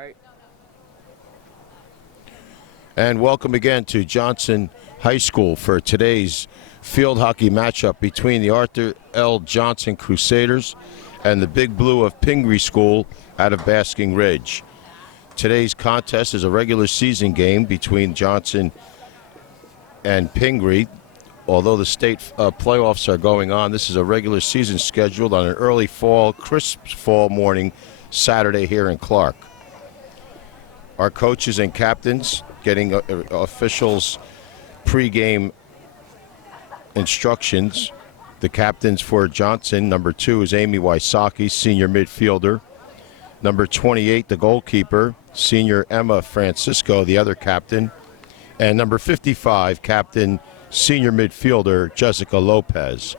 right. And welcome again to Johnson High School for today's field hockey matchup between the Arthur L. Johnson Crusaders and the Big Blue of Pingry School out of Basking Ridge. Today's contest is a regular season game between Johnson and Pingry. Although the state playoffs are going on, this is a regular season scheduled on an early fall, crisp fall morning, Saturday here in Clark. Our coaches and captains getting officials pregame instructions. The captains for Johnson, number 2 is Amy Wysocki, senior midfielder. Number 28, the goalkeeper, senior Emma Francisco, the other captain. And number 55, captain, senior midfielder, Jessica Lopez.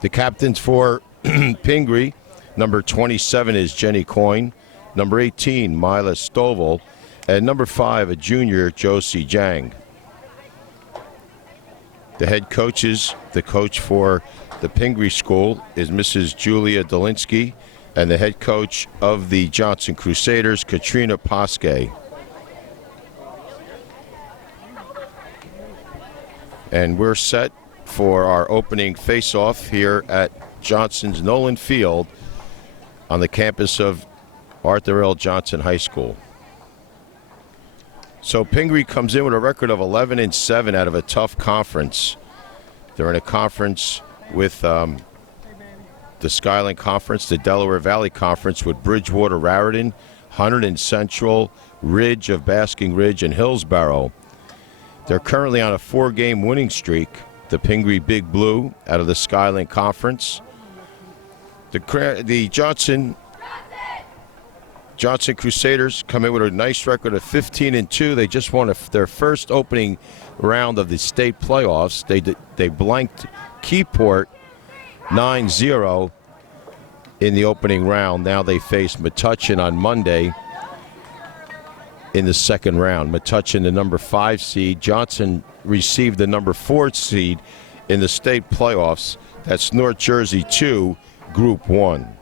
The captains for Pingry, number 27 is Jenny Coyne, number 18, Mila Stovall, and number 5, a junior, Josie Jang. The head coaches, the coach for the Pingry School is Mrs. Julia Dolinsky, and the head coach of the Johnson Crusaders, Katrina Pasque. And we're set for our opening face-off here at Johnson's Nolan Field on the campus of Arthur L. Johnson High School. So Pingry comes in with a record of 11-7 out of a tough conference. They're in a conference with the Skyline Conference, the Delaware Valley Conference with Bridgewater, Raritan, Hunterdon Central, Ridge of Basking Ridge, and Hillsborough. They're currently on a 4-game winning streak, the Pingry Big Blue out of the Skyline Conference. The Johnson Crusaders come in with a nice record of 15-2. They just won their first opening round of the state playoffs. They blanked Keyport 9-0 in the opening round. Now they face Metuchen on Monday in the second round. Metuchen, the number 5 seed. Johnson received the number 4 seed in the state playoffs. That's North Jersey 2, Group 1.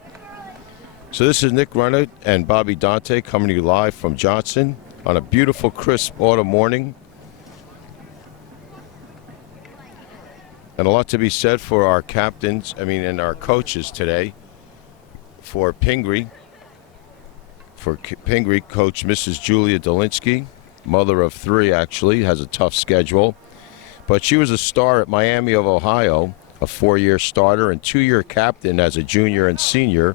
So this is Nick Renna and Bobby Dante coming to you live from Johnson on a beautiful, crisp autumn morning. And a lot to be said for our captains, and our coaches today. For Pingry, coach Mrs. Julia Dolinsky, mother of 3 actually, has a tough schedule. But she was a star at Miami of Ohio, a 4-year starter and 2-year captain as a junior and senior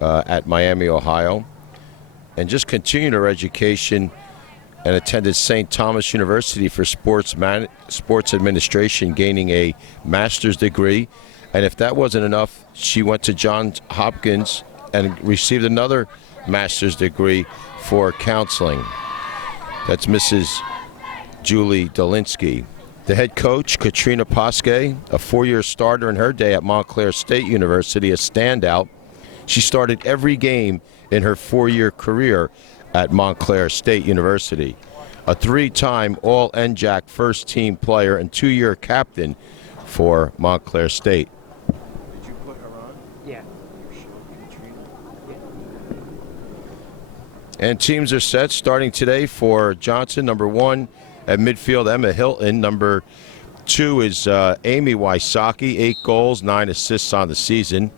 at Miami, Ohio, and just continued her education and attended St. Thomas University for sports administration, gaining a master's degree. And if that wasn't enough, she went to Johns Hopkins and received another master's degree for counseling. That's Mrs. Julie Dolinsky. The head coach, Katrina Pasque, a 4-year starter in her day at Montclair State University, a standout. She started every game in her 4-year career at Montclair State University. A 3-time All-NJAC first-team player and 2-year captain for Montclair State. Did you put her on? Yeah. And teams are set starting today for Johnson. Number 1 at midfield, Emma Hilton. Number 2 is Amy Wysocki, 8 goals, 9 assists on the season.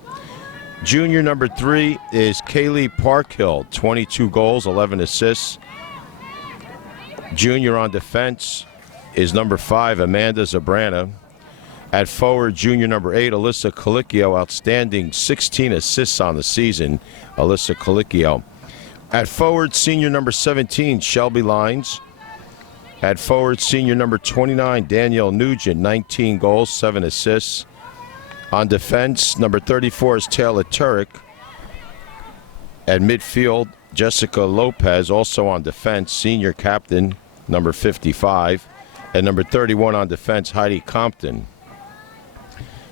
Junior number 3 is Kaylee Parkhill, 22 goals, 11 assists. Junior on defense is number 5, Amanda Zabrana. At forward, junior number 8, Alyssa Colicchio, outstanding 16 assists on the season, Alyssa Colicchio. At forward, senior number 17, Shelby Lines. At forward, senior number 29, Danielle Nugent, 19 goals, 7 assists. On defense, number 34 is Taylor Turek. At midfield, Jessica Lopez, also on defense, senior captain, number 55. And number 31 on defense, Heidi Compton.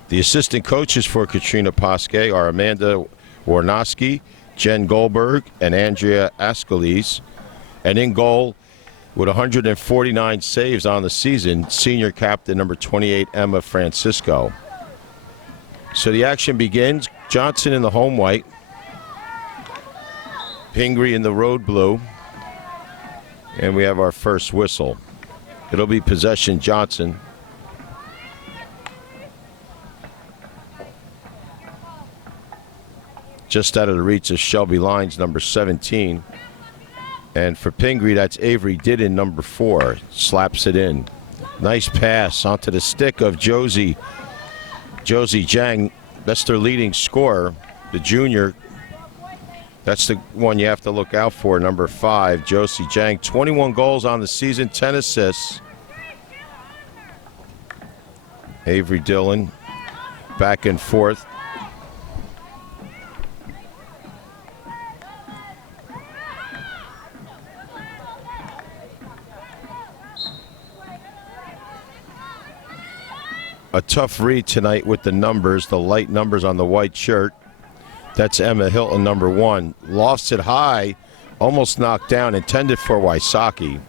The assistant coaches for Katrina Pasque are Amanda Warnoski, Jen Goldberg, and Andrea Askeles. And in goal, with 149 saves on the season, senior captain number 28, Emma Francisco. So the action begins. Johnson in the home white. Pingry in the road blue. And we have our first whistle. It'll be possession Johnson. Just out of the reach of Shelby Lyons, number 17. And for Pingry, that's Avery Didden, number 4. Slaps it in. Nice pass onto the stick of Josie Jang. That's their leading scorer, the junior. That's the one you have to look out for, number 5, Josie Jang. 21 goals on the season, 10 assists. Avery Dillon back and forth. A tough read tonight with the numbers, the light numbers on the white shirt. That's Emma Hilton, number 1. Lofts it high, almost knocked down, intended for Wysocki.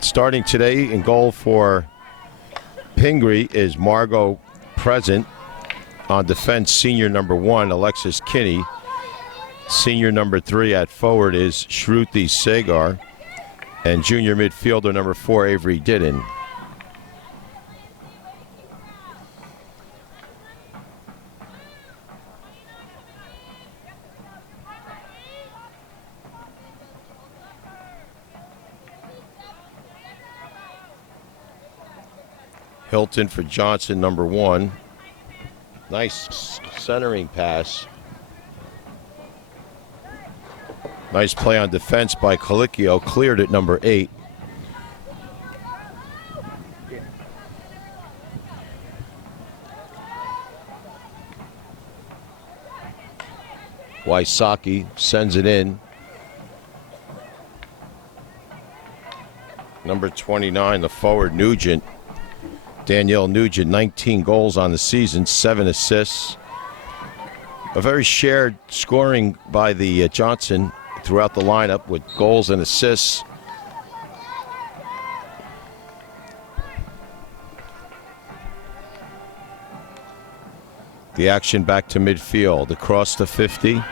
Starting today in goal for Pingry is Margot Present. On defense, senior number 1, Alexis Kinney. Senior number 3 at forward is Shruti Sagar. And junior midfielder number 4, Avery Didden. Hilton for Johnson, number 1. Nice centering pass. Nice play on defense by Colicchio. Cleared at number 8. Wysocki sends it in. Number 29, the forward, Nugent. Danielle Nugent, 19 goals on the season, 7 assists. A very shared scoring by the Johnson throughout the lineup with goals and assists. The action back to midfield, across the 50.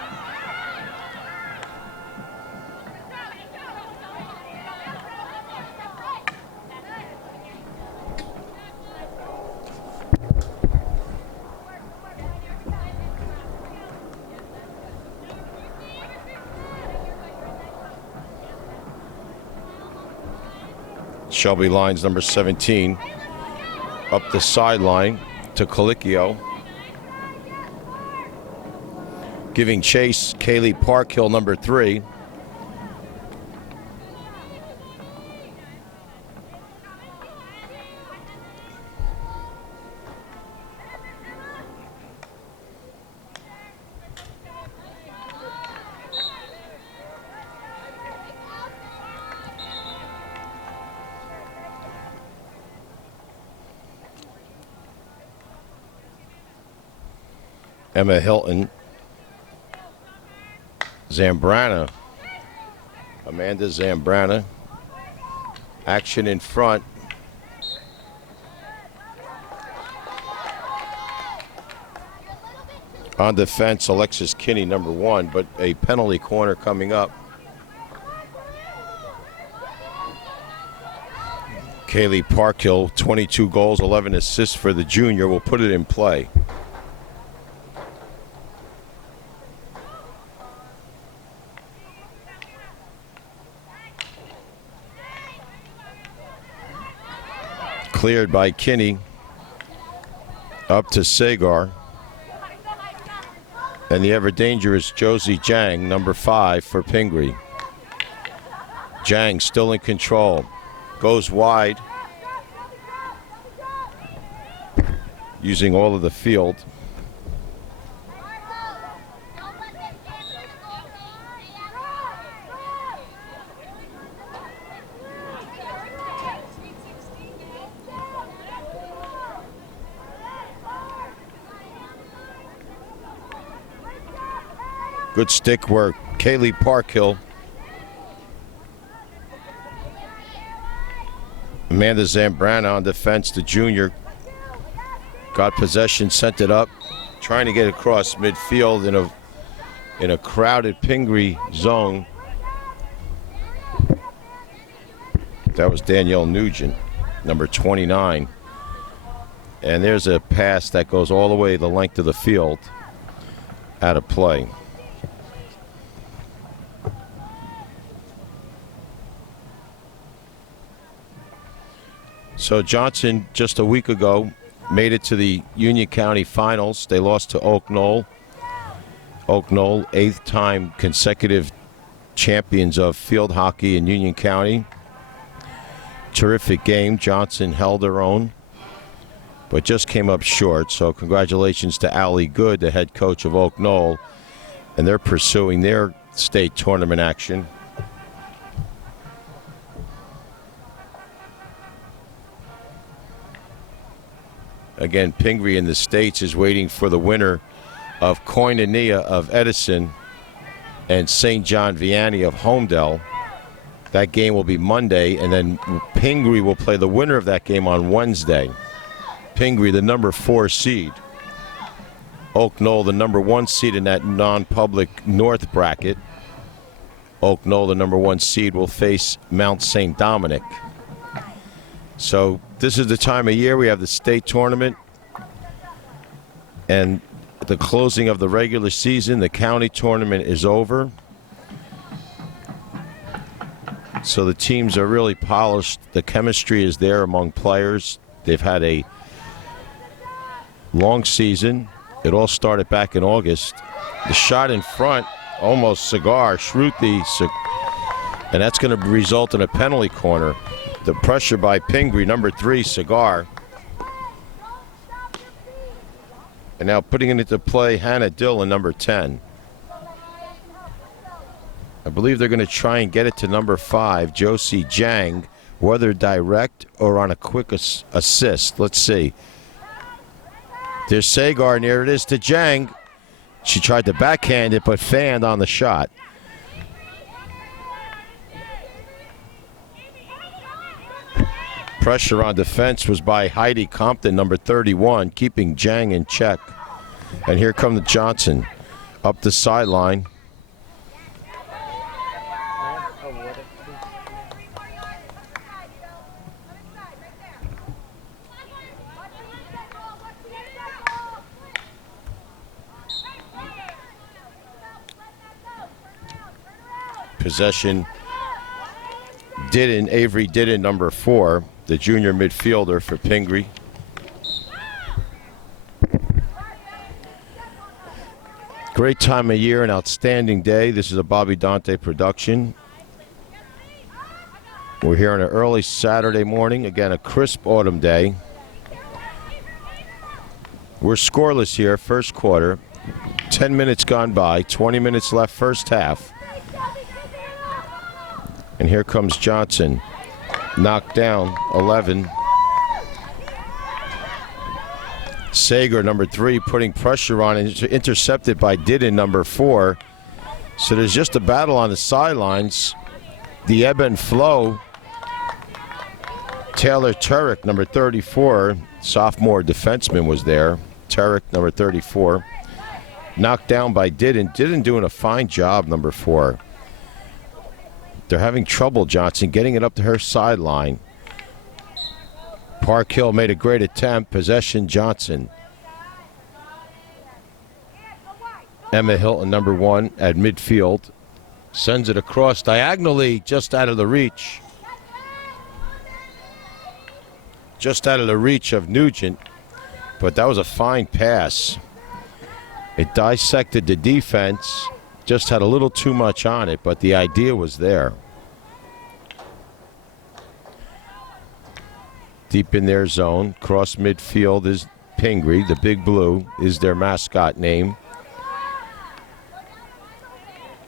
Shelby Lyons, number 17, up the sideline to Colicchio. Giving chase, Kaylee Parkhill, number 3. Emma Hilton. Zambrana. Amanda Zambrana. Action in front. On defense, Alexis Kinney, number 1, but a penalty corner coming up. Kaylee Parkhill, 22 goals, 11 assists for the junior, will put it in play. Cleared by Kinney. Up to Sagar. And the ever dangerous Josie Jang, number 5 for Pingry. Jang still in control. Goes wide. Using all of the field. Good stick work. Kaylee Parkhill. Amanda Zambrana on defense, the junior. got possession, sent it up, trying to get across midfield in a crowded Pingry zone. That was Danielle Nugent, number 29. And there's a pass that goes all the way the length of the field, out of play. So Johnson, just a week ago, made it to the Union County Finals. They lost to Oak Knoll. Oak Knoll, 8th time consecutive champions of field hockey in Union County. Terrific game. Johnson held her own, but just came up short. So congratulations to Allie Good, the head coach of Oak Knoll, and they're pursuing their state tournament action. Again, Pingry in the States is waiting for the winner of Koinonia of Edison and St. John Vianney of Homedale. That game will be Monday, and then Pingry will play the winner of that game on Wednesday. Pingry, the number 4 seed. Oak Knoll, the number 1 seed in that non-public North bracket. Oak Knoll, the number 1 seed, will face Mount St. Dominic. So this is the time of year we have the state tournament and the closing of the regular season. The county tournament is over. So the teams are really polished. The chemistry is there among players. They've had a long season. It all started back in August. The shot in front, almost cigar, Shruti, and that's going to result in a penalty corner. The pressure by Pingry, number 3, Cigar. And now putting it into play, Hannah Dillon, number 10. I believe they're going to try and get it to number 5, Josie Jang, whether direct or on a quick assist. Let's see. There's Sagar, and here it is to Jang. She tried to backhand it, but fanned on the shot. Pressure on defense was by Heidi Compton, number 31, keeping Jang in check. And here comes Johnson up the sideline. Possession. Avery Didden, number 4, the junior midfielder for Pingry. Great time of year, an outstanding day. This is a Bobby Dante production. We're here on an early Saturday morning. Again, a crisp autumn day. We're scoreless here, first quarter. 10 minutes gone by, 20 minutes left first half. And here comes Johnson. Knocked down, 11. Sager, number 3, putting pressure on and intercepted by Didden, number 4. So there's just a battle on the sidelines. The ebb and flow. Taylor Turek, number 34, sophomore defenseman, was there. Turek, number 34. Knocked down by Didden. Didden doing a fine job, number 4. They're having trouble, Johnson, getting it up to her sideline. Park Hill made a great attempt. Possession, Johnson. Emma Hilton, number 1, at midfield. Sends it across diagonally, just out of the reach. Just out of the reach of Nugent. But that was a fine pass. It dissected the defense. Just had a little too much on it, but the idea was there. Deep in their zone, cross midfield is Pingry. The Big Blue is their mascot name.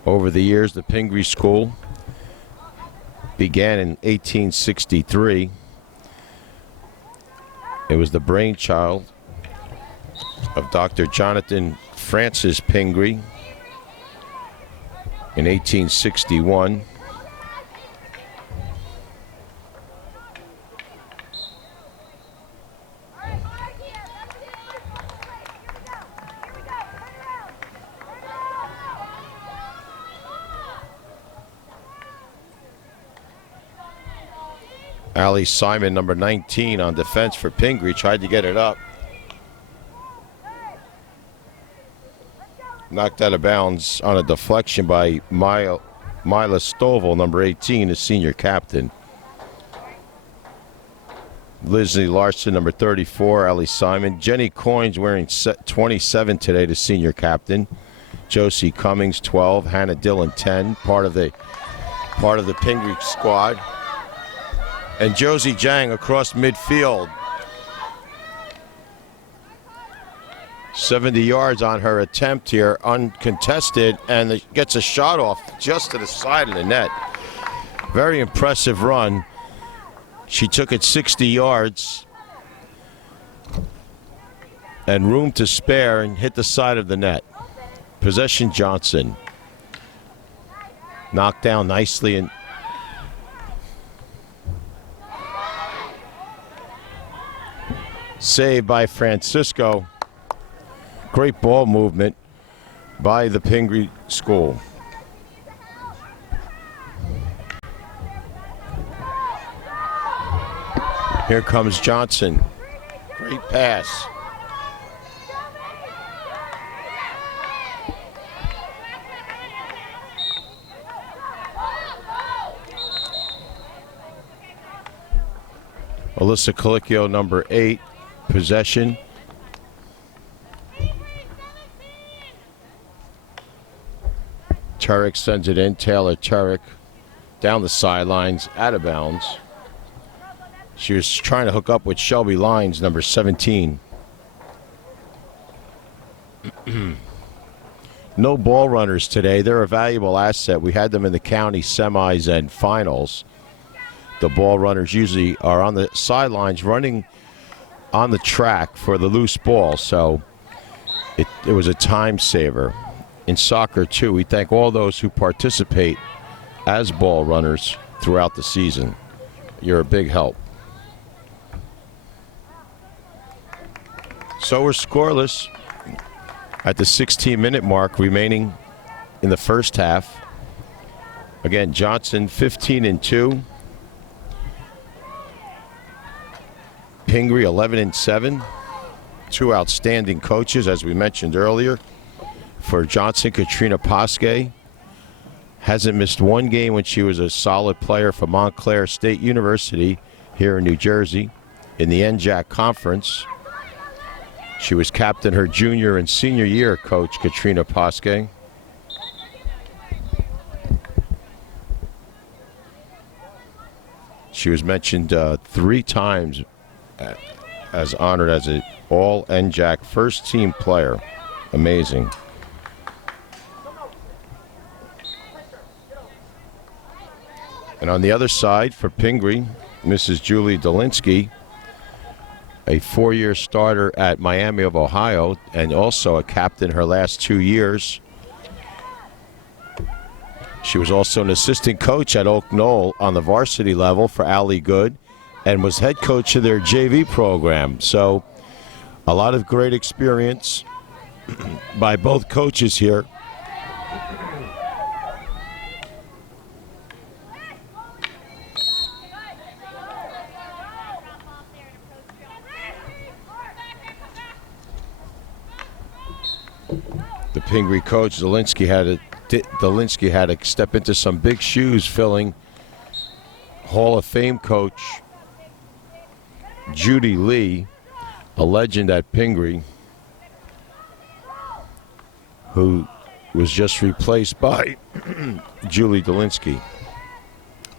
Over the years, the Pingry School began in 1863. It was the brainchild of Dr. Jonathan Francis Pingry in 1861. Allie Simon, number 19, on defense for Pingry, tried to get it up. Knocked out of bounds on a deflection by Mila Stovall, number 18, the senior captain. Lizzie Larson, number 34, Allie Simon. Jenny Coynes wearing 27 today, the senior captain. Josie Cummings, 12. Hannah Dillon, 10, part of the Pingry squad. And Josie Jang across midfield. 70 yards on her attempt here, uncontested, and gets a shot off just to the side of the net. Very impressive run. She took it 60 yards and room to spare and hit the side of the net. Possession Johnson. Knocked down nicely and saved by Francisco. Great ball movement by the Pingry school. Here comes Johnson. Great pass. Alyssa Colicchio, number 8, possession. Turek sends it in. Taylor Turek down the sidelines, out of bounds. She was trying to hook up with Shelby Lyons, number 17. No ball runners today. They're a valuable asset. We had them in the county semis and finals. The ball runners usually are on the sidelines running on the track for the loose ball, so it was a time saver. In soccer, too, we thank all those who participate as ball runners throughout the season. You're a big help. So we're scoreless at the 16-minute mark remaining in the first half. Again, Johnson 15-2. Pingry 11-7. Two outstanding coaches, as we mentioned earlier. For Johnson, Katrina Pasque hasn't missed one game when she was a solid player for Montclair State University here in New Jersey in the NJAC Conference. She was captain her junior and senior year, Coach Katrina Pasque. She was mentioned 3 times as honored as an all NJAC first team player. Amazing. And on the other side for Pingry, Mrs. Julie Dolinsky, a 4-year starter at Miami of Ohio and also a captain her last 2 years. She was also an assistant coach at Oak Knoll on the varsity level for Allie Good and was head coach of their JV program. So a lot of great experience by both coaches here. The Pingry coach, Dolinsky had to step into some big shoes, filling Hall of Fame coach Judy Lee, a legend at Pingry, who was just replaced by Julie Dolinsky.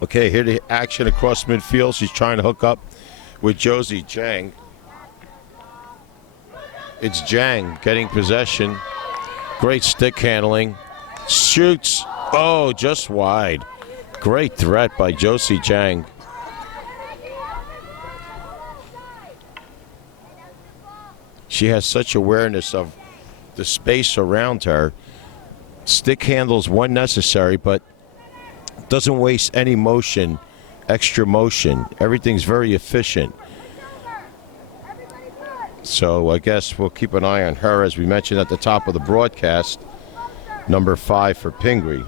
Okay, here the action across midfield. She's trying to hook up with Josie Jang. It's Jang getting possession. Great stick handling. Shoots. Oh, just wide. Great threat by Josie Jang. She has such awareness of the space around her. Stick handles when necessary, but doesn't waste any motion, extra motion. Everything's very efficient. So I guess we'll keep an eye on her, as we mentioned at the top of the broadcast. Number 5 for Pingry.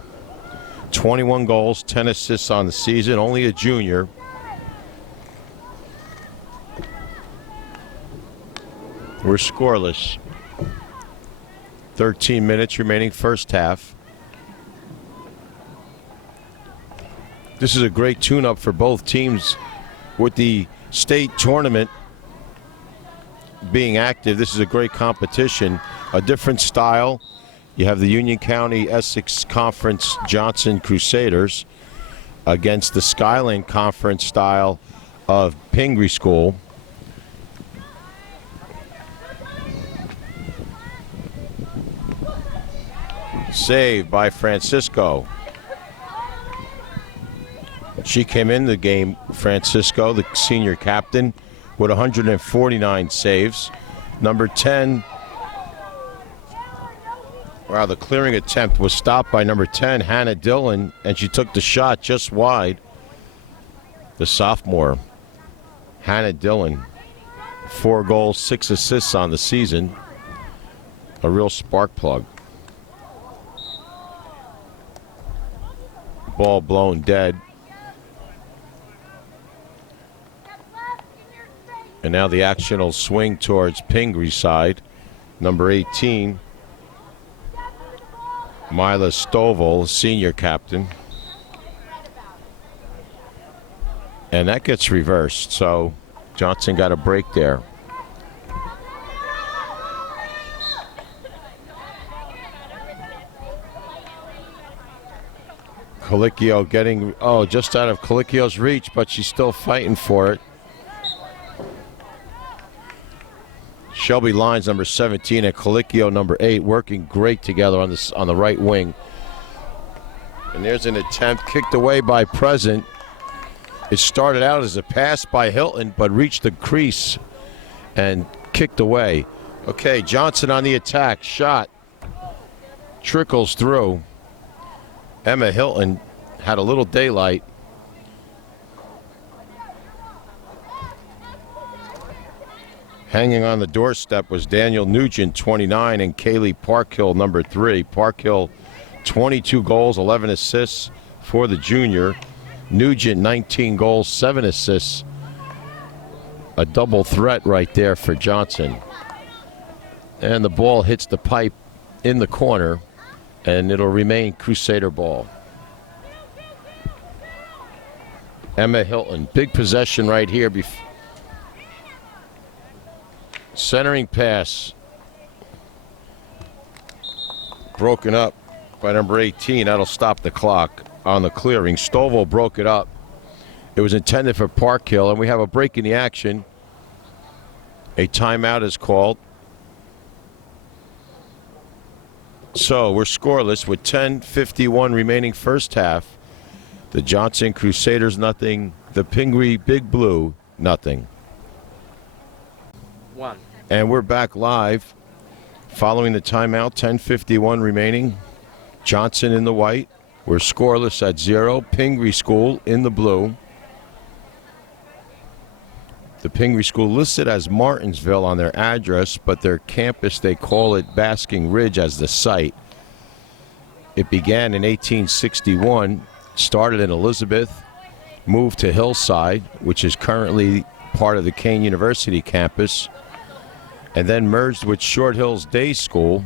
21 goals, 10 assists on the season, only a junior. We're scoreless. 13 minutes remaining first half. This is a great tune-up for both teams with the state tournament being active. This is a great competition, a different style. You have the Union County Essex Conference Johnson Crusaders against the Skyland Conference style of Pingry School. Saved by Francisco. She came in the game, Francisco, the senior captain, with 149 saves. Number 10, wow, the clearing attempt was stopped by number 10, Hannah Dillon, and she took the shot just wide. The sophomore, Hannah Dillon, 4 goals, 6 assists on the season. A real spark plug. Ball blown dead. And now the action will swing towards Pingry's side. Number 18, Mila Stovall, senior captain. And that gets reversed, so Johnson got a break there. Colicchio getting, just out of Colicchio's reach, but she's still fighting for it. Shelby Lyons, number 17, and Colicchio, number 8, working great together on the right wing. And there's an attempt kicked away by Present. It started out as a pass by Hilton, but reached the crease and kicked away. Okay, Johnson on the attack. Shot. Trickles through. Emma Hilton had a little daylight. Hanging on the doorstep was Daniel Nugent, 29, and Kaylee Parkhill, number 3. Parkhill, 22 goals, 11 assists for the junior. Nugent, 19 goals, 7 assists. A double threat right there for Johnson. And the ball hits the pipe in the corner, and it'll remain Crusader ball. Emma Hilton, big possession right here. Centering pass. Broken up by number 18. That'll stop the clock on the clearing. Stovall broke it up. It was intended for Parkhill, and we have a break in the action. A timeout is called. So we're scoreless with 10:51 remaining first half. The Johnson Crusaders nothing. The Pingry Big Blue nothing. 1. And we're back live following the timeout. 10:51 remaining. Johnson in the white. We're scoreless at 0. Pingry School in the blue. The Pingry School listed as Martinsville on their address, but their campus, they call it Basking Ridge as the site. It began in 1861, started in Elizabeth, moved to Hillside, which is currently part of the Kane University campus, and then merged with Short Hills Day School.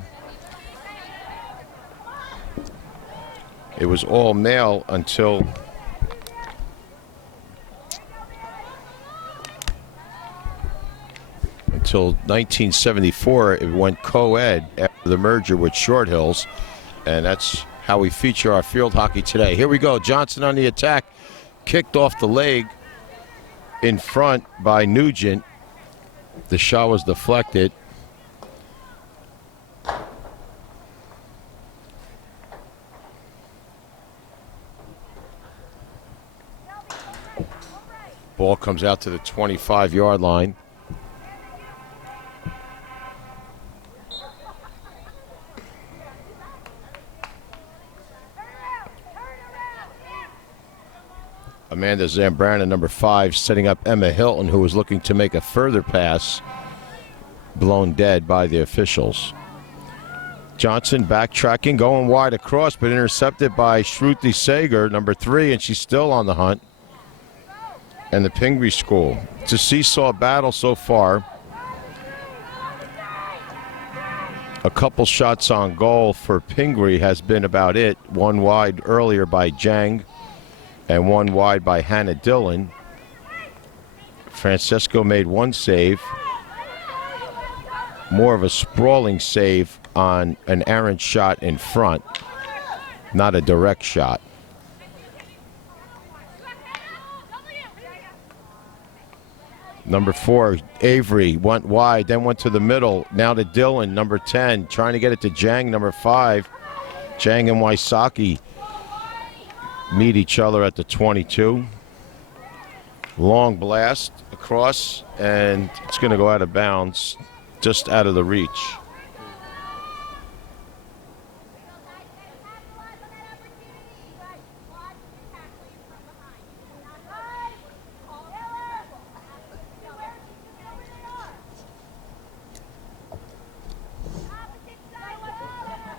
It was all male until until 1974. It went co-ed after the merger with Short Hills, and that's how we feature our field hockey today. Here we go. Johnson on the attack, kicked off the leg in front by Nugent. The shot was deflected. Ball comes out to the 25-yard line. Amanda Zambrana, number 5, setting up Emma Hilton, who was looking to make a further pass, blown dead by the officials. Johnson backtracking, going wide across, but intercepted by Shruti Sager, number 3, and she's still on the hunt. And the Pingry School. It's a seesaw battle so far. A couple shots on goal for Pingry has been about it. One wide earlier by Jang and one wide by Hannah Dillon. Francesco made one save. More of a sprawling save on an errant shot in front, not a direct shot. Number 4, Avery, went wide, then went to the middle. Now to Dillon, number 10, trying to get it to Jang, number 5. Jang and Wysocki meet each other at the 22. Long blast across, and it's going to go out of bounds, just out of the reach.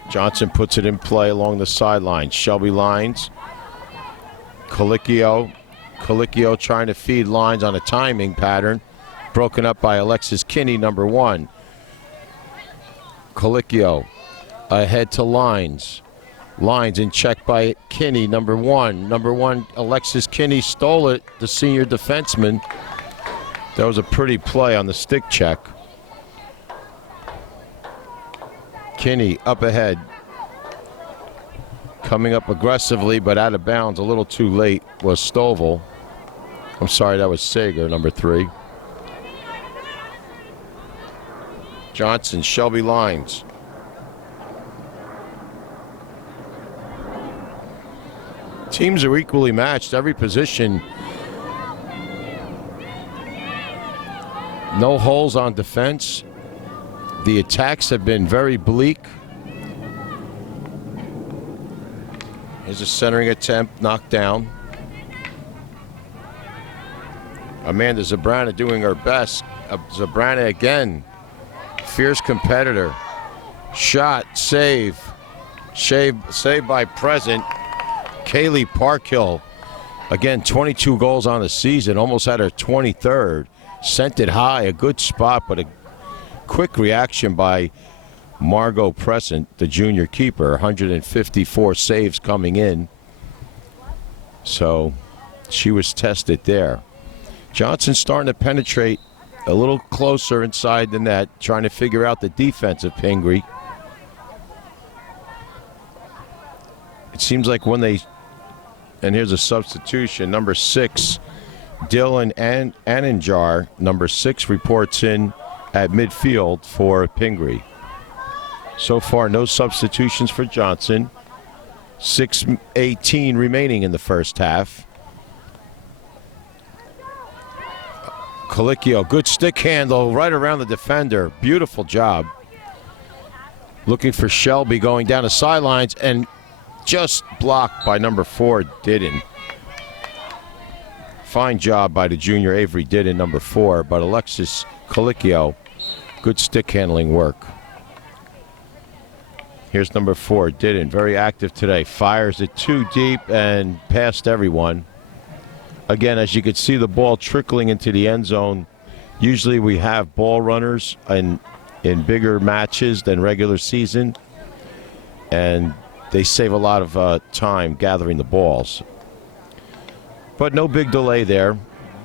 Johnson puts it in play along the sideline. Shelby Lines. Colicchio trying to feed Lines on a timing pattern. Broken up by Alexis Kinney, number 1. Colicchio ahead to Lines. Lines in check by Kinney, number 1. Number 1, Alexis Kinney stole it, the senior defenseman. That was a pretty play on the stick check. Kinney up ahead. Coming up aggressively, but out of bounds a little too late was Stovall. I'm sorry, that was Sager, number 3. Johnson, Shelby Lines. Teams are equally matched, every position. No holes on defense. The attacks have been very bleak. Here's a centering attempt, knocked down. Amanda Zabrana doing her best. Zabrana again. Fierce competitor. Shot, save. Save by Present. Kaylee Parkhill. Again, 22 goals on the season. Almost had her 23rd. Sent it high, a good spot, but a quick reaction by Margot Present, the junior keeper. 154 saves coming in. So she was tested there. Johnson starting to penetrate a little closer inside the net, trying to figure out the defense of Pingry. It seems like when they, and here's a substitution, number 6, Dylan and Ananjar, number 6, reports in at midfield for Pingry. So far, no substitutions for Johnson. 6:18 remaining in the first half. Colicchio, good stick handle right around the defender. Beautiful job. Looking for Shelby going down the sidelines and just blocked by number 4, Didden. Fine job by the junior Avery Didden, number 4, but Alexis Colicchio, good stick handling work. Here's number 4, Didden, very active today. Fires it too deep and past everyone. Again, as you can see the ball trickling into the end zone. Usually we have ball runners in bigger matches than regular season, and they save a lot of time gathering the balls. But no big delay there,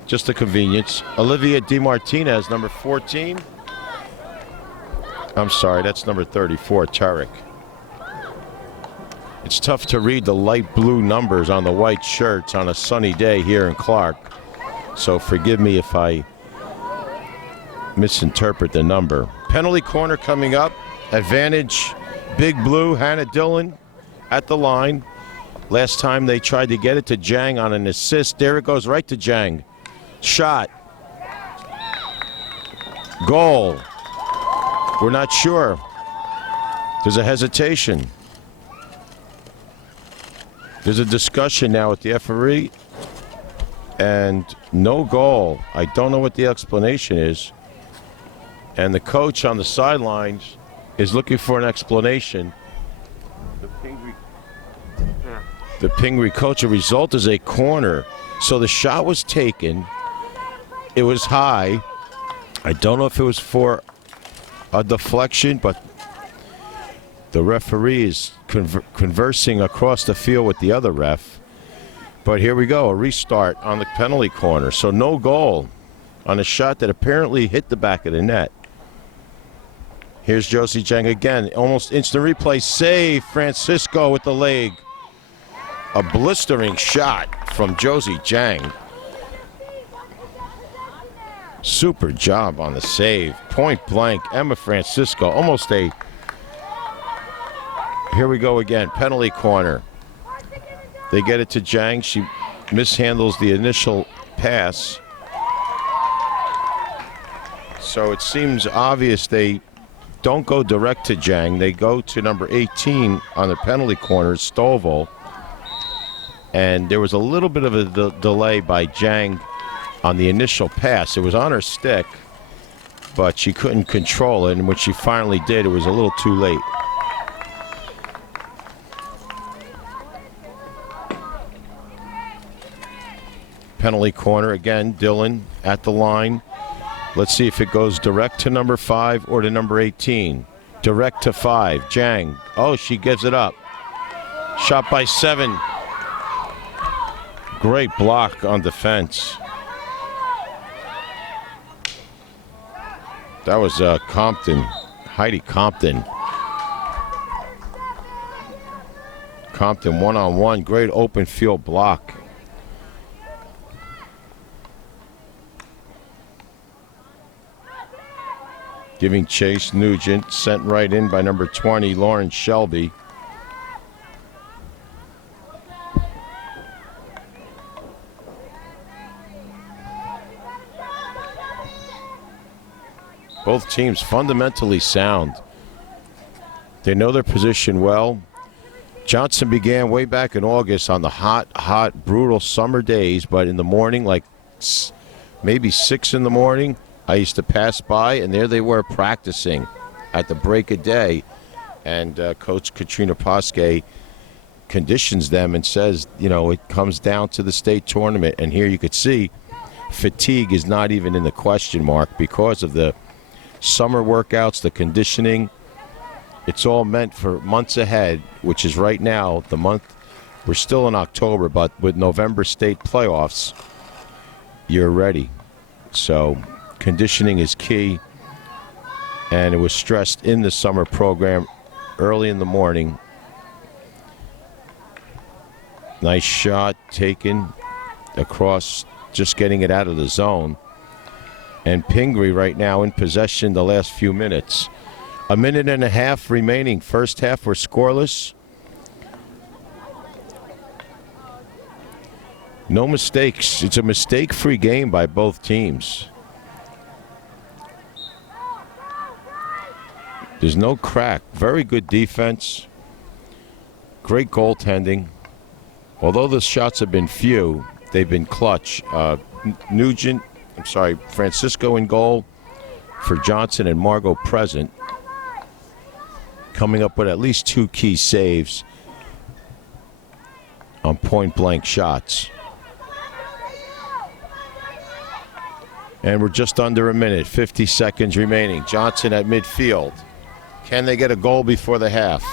just a convenience. Olivia DeMartinez, number 14. I'm sorry, that's number 34, Tarek. It's tough to read the light blue numbers on the white shirts on a sunny day here in Clark, so forgive me if I misinterpret the number. Penalty corner coming up. Advantage, Big Blue, Hannah Dillon at the line. Last time they tried to get it to Jang on an assist. There it goes right to Jang. Shot. Goal. We're not sure. There's a hesitation. There's a discussion now with the referee, and no goal. I don't know what the explanation is. And the coach on the sidelines is looking for an explanation. The Pingry coach, a result is a corner. So the shot was taken. It was high. I don't know if it was for a deflection, but The referee is conversing across the field with the other ref. But here we go, a restart on the penalty corner. So no goal on a shot that apparently hit the back of the net. Here's Josie Jang again, almost instant replay save. Francisco with the leg. A blistering shot from Josie Jang. Super job on the save. Point blank, Emma Francisco, almost a... Here we go again, penalty corner. They get it to Jang. She mishandles the initial pass. So it seems obvious they don't go direct to Jang. They go to number 18 on the penalty corner, Stovall. And there was a little bit of a delay by Jang on the initial pass. It was on her stick, but she couldn't control it. And when she finally did, it was a little too late. Penalty corner again, Dillon at the line. Let's see if it goes direct to number 5 or to number 18. Direct to 5, Jang. Oh, she gives it up. Shot by 7. Great block on defense. That was Compton, Heidi Compton. Compton one-on-one, great open field block. Giving chase, Nugent, sent right in by number 20, Lauren Shelby. Both teams fundamentally sound. They know their position well. Johnson began way back in August on the hot, brutal summer days, but in the morning, like maybe 6 in the morning, I used to pass by, and there they were practicing at the break of day. And Coach Katrina Posque conditions them and says, you know, it comes down to the state tournament. And here you could see fatigue is not even in the question mark because of the summer workouts, the conditioning. It's all meant for months ahead, which is right now, the month. We're still in October, but with November state playoffs, you're ready. So conditioning is key, and it was stressed in the summer program early in the morning. Nice shot taken across, just getting it out of the zone. And Pingry right now in possession the last few minutes. 1.5 minutes remaining. First half we're scoreless. No mistakes. It's a mistake-free game by both teams. There's no crack. Very good defense. Great goaltending. Although the shots have been few, they've been clutch. Francisco in goal for Johnson and Margot present. Coming up with at least 2 key saves on point-blank shots. And we're just under a minute, 50 seconds remaining. Johnson at midfield. Can they get a goal before the half?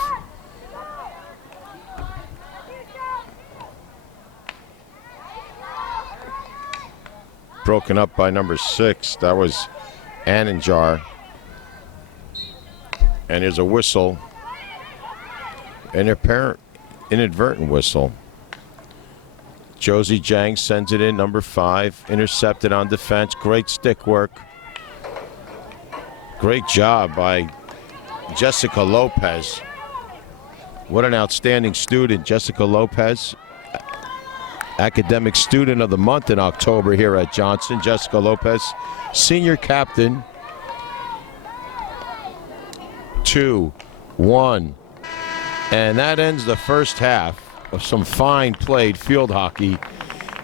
Broken up by number 6. That was Annenjar. And there's a whistle. An apparent inadvertent whistle. Josie Jang sends it in, number 5. Intercepted on defense. Great stick work. Great job by Jessica Lopez. What an outstanding student, Jessica Lopez. Academic Student of the Month in October here at Johnson. Jessica Lopez, senior captain. 2-1. And that ends the first half of some fine played field hockey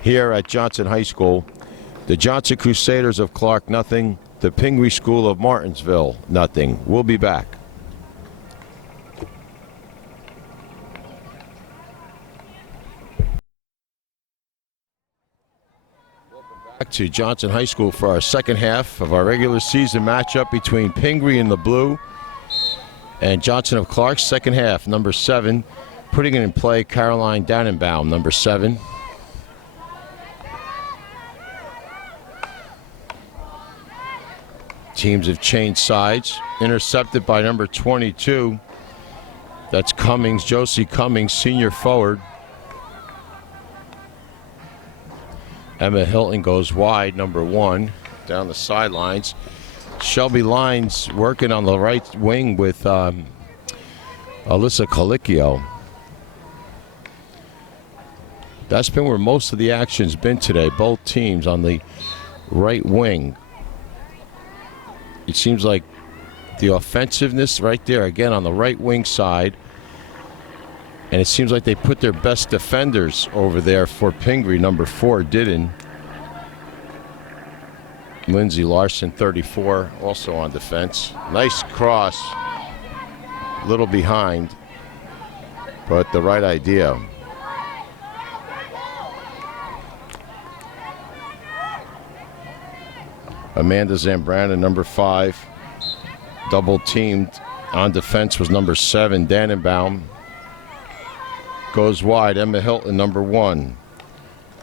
here at Johnson High School. The Johnson Crusaders of Clark, nothing. The Pingry School of Martinsville, nothing. We'll be back. Back to Johnson High School for our second half of our regular season matchup between Pingry and the Blue And Johnson of Clark, second half, number 7. Putting it in play, Caroline Dannenbaum, number 7. Teams have changed sides. Intercepted by number 22. That's Cummings, Josie Cummings, senior forward. Emma Hilton goes wide, number 1, down the sidelines. Shelby Lines working on the right wing with Alyssa Colicchio. That's been where most of the action's been today. Both teams on the right wing. It seems like the offensiveness right there, again, on the right wing side. And it seems like they put their best defenders over there for Pingry, number 4, Didden. Lindsay Larson, 34, also on defense. Nice cross. A little behind, but the right idea. Amanda Zambrana, number 5. Double teamed on defense was number 7, Dannenbaum. Goes wide, Emma Hilton, number 1.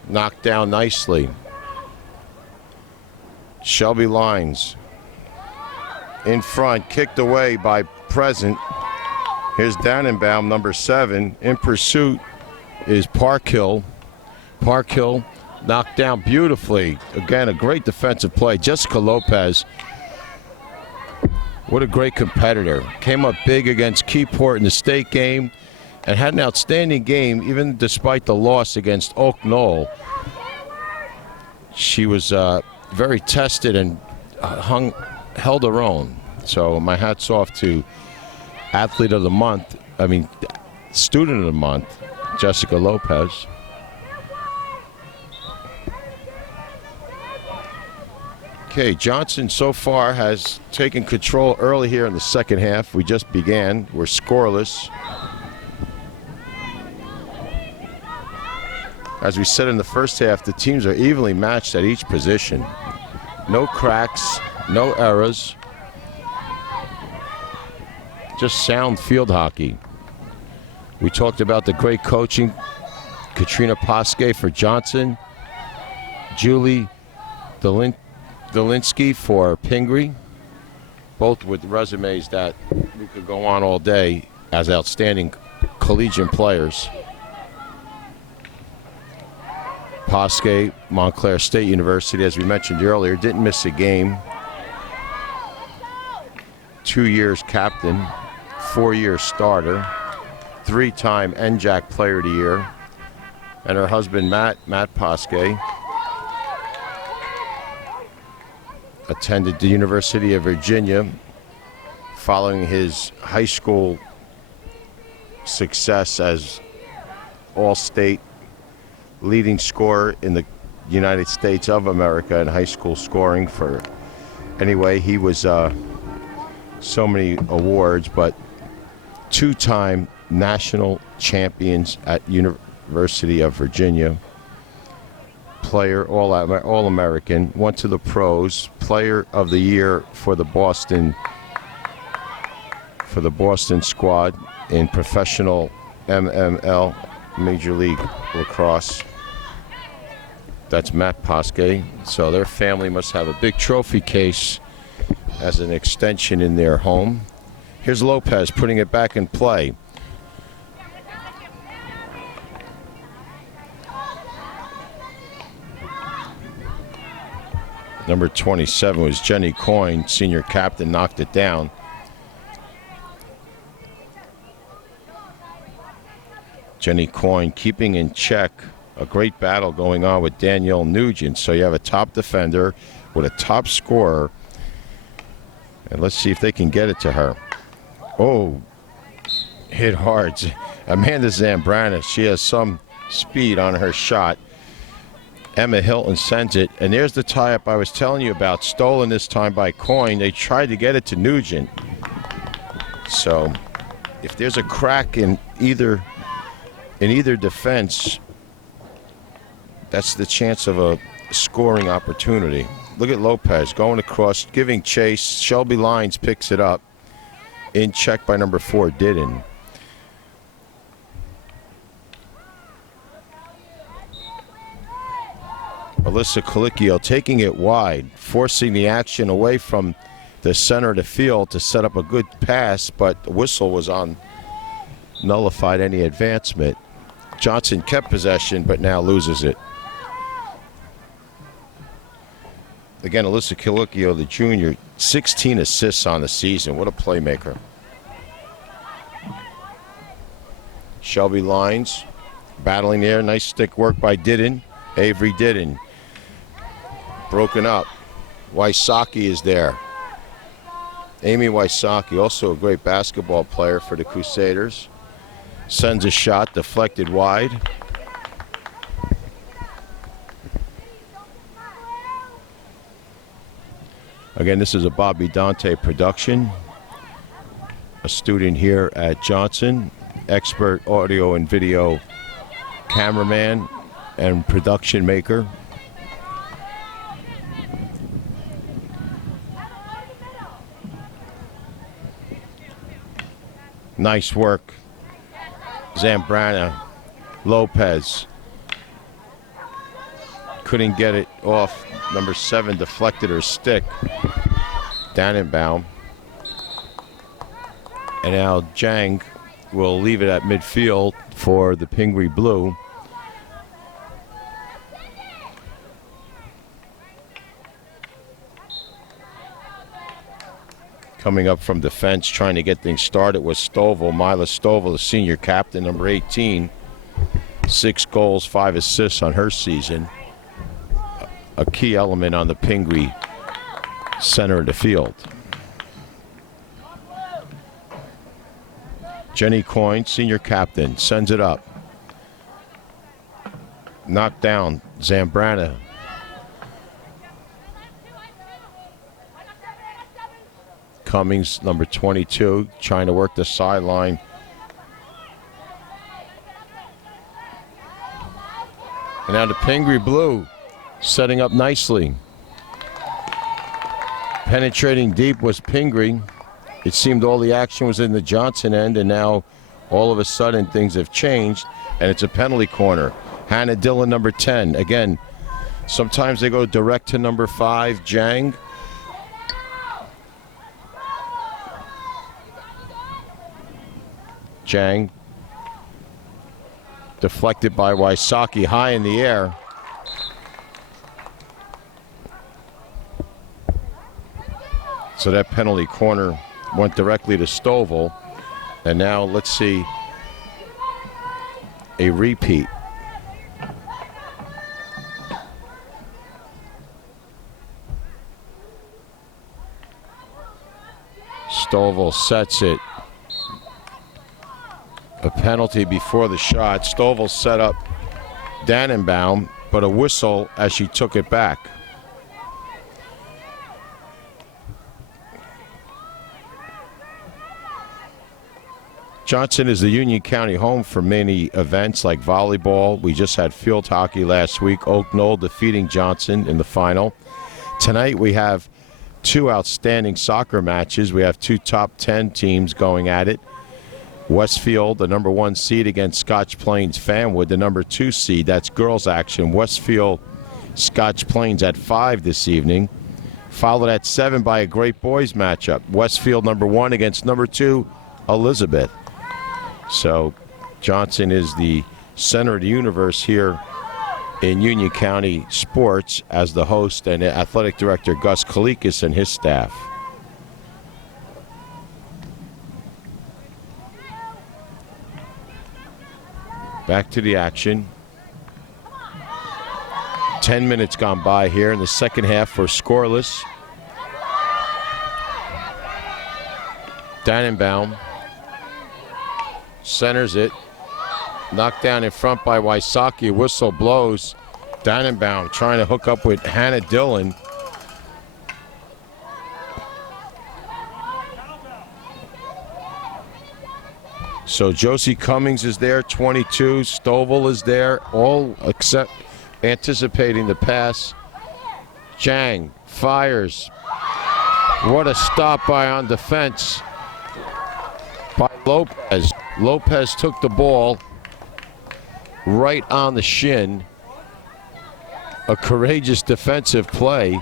Knocked down nicely. Shelby Lines. In front, kicked away by Present. Here's Dannenbaum, number 7. In pursuit is Parkhill. Parkhill knocked down beautifully. Again, a great defensive play. Jessica Lopez, what a great competitor. Came up big against Keyport in the state game and had an outstanding game even despite the loss against Oak Knoll. She was very tested and held her own. So my hat's off to Student of the Month, Jessica Lopez. Okay, Johnson so far has taken control early here in the second half. We just began. We're scoreless. As we said in the first half, the teams are evenly matched at each position. No cracks, no errors. Just sound field hockey. We talked about the great coaching. Katrina Pasque for Johnson. Julie Delinsky for Pingry. Both with resumes that we could go on all day as outstanding collegiate players. Pasque, Montclair State University, as we mentioned earlier, didn't miss a game. 2 years captain, 4-year starter, 3-time NJAC Player of the Year. And her husband, Matt Pasque, attended the University of Virginia following his high school success as all-state leading scorer in the United States of America in high school scoring. For anyway, he was so many awards, but 2-time national champions at University of Virginia. Player, All-American, went to the pros, Player of the Year for the Boston squad in professional MML, Major League Lacrosse. That's Matt Pasque. So their family must have a big trophy case as an extension in their home. Here's Lopez putting it back in play. Number 27 was Jenny Coyne, senior captain, knocked it down. Jenny Coyne keeping in check. A great battle going on with Danielle Nugent. So you have a top defender with a top scorer. And let's see if they can get it to her. Oh, hit hard. Amanda Zambrana, she has some speed on her shot. Emma Hilton sends it, and there's the tie-up I was telling you about, stolen this time by Coyne. They tried to get it to Nugent. So if there's a crack in either defense, that's the chance of a scoring opportunity. Look at Lopez going across, giving chase. Shelby Lines picks it up. in check by number 4, Didden. Alyssa Colicchio taking it wide, forcing the action away from the center of the field to set up a good pass, but the whistle was on, nullified any advancement. Johnson kept possession, but now loses it. Again, Alyssa Colicchio, the junior, 16 assists on the season. What a playmaker. Shelby Lines battling there. Nice stick work by Didden. Avery Didden. Broken up. Wysocki is there. Amy Wysocki, also a great basketball player for the Crusaders. Sends a shot, deflected wide. Again, this is a Bobby Dante production. A student here at Johnson, expert audio and video cameraman and production maker. Nice work. Zambrana, Lopez. Couldn't get it off. Number 7 deflected her stick. Dannenbaum. And now Jang will leave it at midfield for the Pingry Blue. Coming up from defense, trying to get things started was Stovall. Mila Stovall, the senior captain, number 18. 6 goals, 5 assists on her season. A key element on the Pingry center of the field. Jenny Coyne, senior captain, sends it up. Knocked down, Zambrana. Cummings, number 22, trying to work the sideline. And now the Pingry Blue setting up nicely. Penetrating deep was Pingry. It seemed all the action was in the Johnson end, and now all of a sudden things have changed, and it's a penalty corner. Hannah Dillon, number 10. Again, sometimes they go direct to number 5, Jang. Jang deflected by Wysocki, high in the air. So that penalty corner went directly to Stovall. And now let's see a repeat. Stovall sets it. A penalty before the shot. Stovall set up Dannenbaum, but a whistle as she took it back. Johnson is the Union County home for many events like volleyball. We just had field hockey last week. Oak Knoll defeating Johnson in the final. Tonight we have 2 outstanding soccer matches. We have 2 top 10 teams going at it. Westfield, the number 1 seed, against Scotch Plains Fanwood, the number 2 seed. That's girls action. Westfield, Scotch Plains at 5 this evening. Followed at 7 by a great boys matchup. Westfield, number 1, against number 2, Elizabeth. So Johnson is the center of the universe here in Union County sports as the host, and athletic director Gus Kalikas and his staff. Back to the action. 10 minutes gone by here in the second half for scoreless. Dannenbaum centers it. Knocked down in front by Wysocki. Whistle blows. Dannenbaum trying to hook up with Hannah Dillon. So Josie Cummings is there, 22. Stovall is there, all except anticipating the pass. Jang fires. What a stop by on defense. by Lopez. Lopez took the ball right on the shin. A courageous defensive play,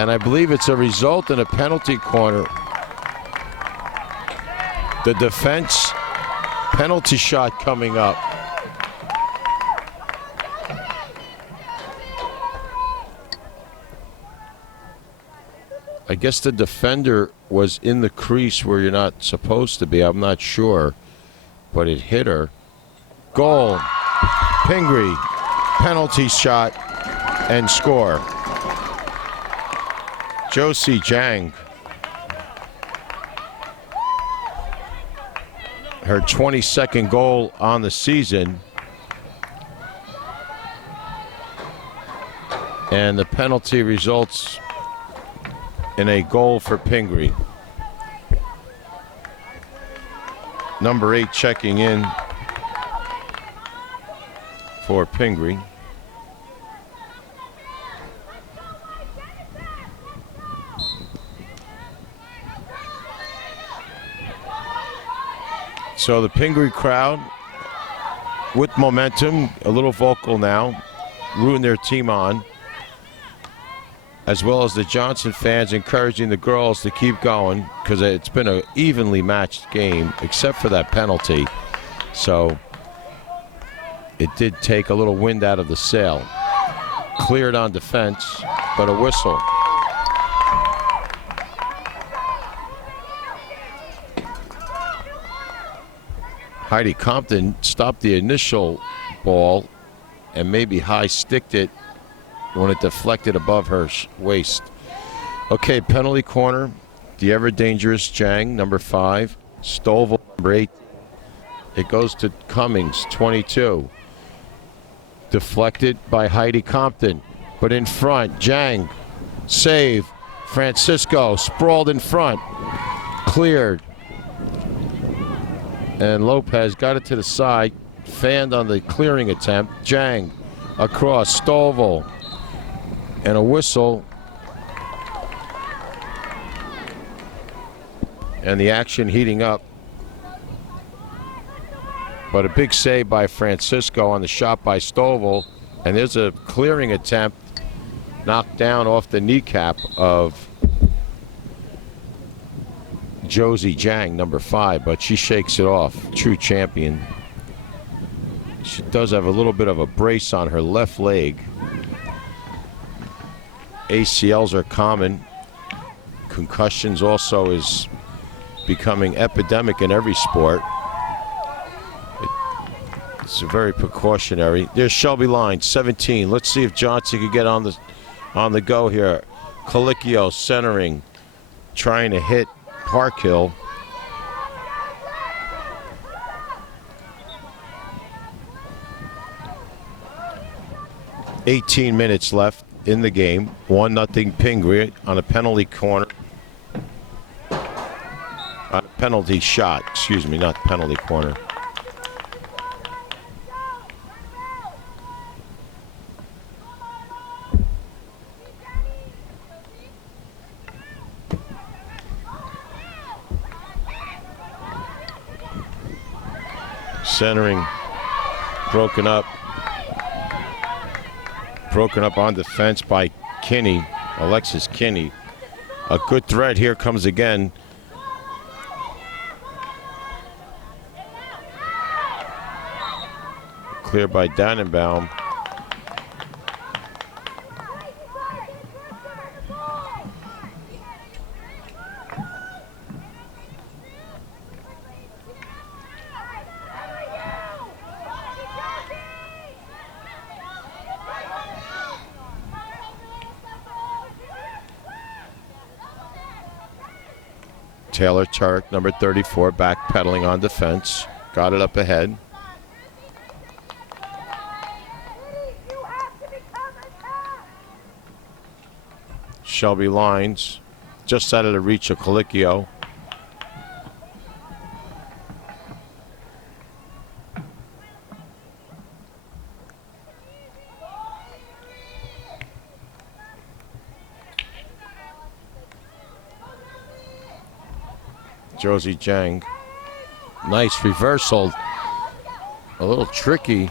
and I believe it's a result in a penalty corner. The defense penalty shot coming up. I guess the defender was in the crease where you're not supposed to be. I'm not sure, but it hit her. Goal. Pingry. Penalty shot and score. Josie Jang. Her 22nd goal on the season. And the penalty results in a goal for Pingry. Number 8 checking in for Pingry. So the Pingry crowd with momentum, a little vocal now, rooting their team on, as well as the Johnson fans encouraging the girls to keep going because it's been an evenly matched game except for that penalty. So it did take a little wind out of the sail. Cleared on defense, but a whistle. Heidi Compton stopped the initial ball and maybe high-sticked it when it deflected above her waist. Okay, penalty corner. The ever-dangerous Jang, number 5. Stovall, number 8. It goes to Cummings, 22. Deflected by Heidi Compton. But in front, Jang. Save. Francisco sprawled in front. Cleared. And Lopez got it to the side. Fanned on the clearing attempt. Jang across. Stovall. And a whistle. And the action heating up. But a big save by Francisco on the shot by Stovall. And there's a clearing attempt knocked down off the kneecap of Josie Jang, number 5, but she shakes it off. True champion. She does have a little bit of a brace on her left leg. ACLs are common. Concussions also is becoming epidemic in every sport. It's very precautionary. There's Shelby Line, 17. Let's see if Johnson could get on the go here. Colicchio centering, trying to hit Parkhill. $18 minutes left in the game. 1-0 Pingry on a penalty corner. On a penalty shot, excuse me, not penalty corner. Centering, broken up on defense by Kinney, Alexis Kinney. A good threat here comes again. Cleared by Dannenbaum. Taylor Turk, number 34, backpedaling on defense. Got it up ahead. Shelby Lines, just out of the reach of Colicchio. Josie Jang Nice reversal. A little tricky.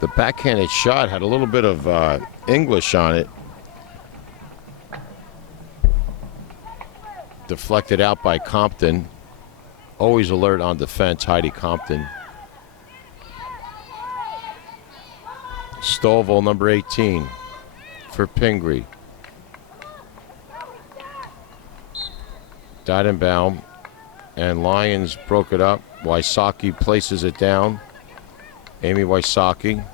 The backhanded shot had a little bit of English on it. Deflected out by Compton. Always alert on defense, Heidi Compton. Stovall, number 18, for Pingry. Deidenbaum and Lyons broke it up. Wysocki places it down. Amy Wysocki.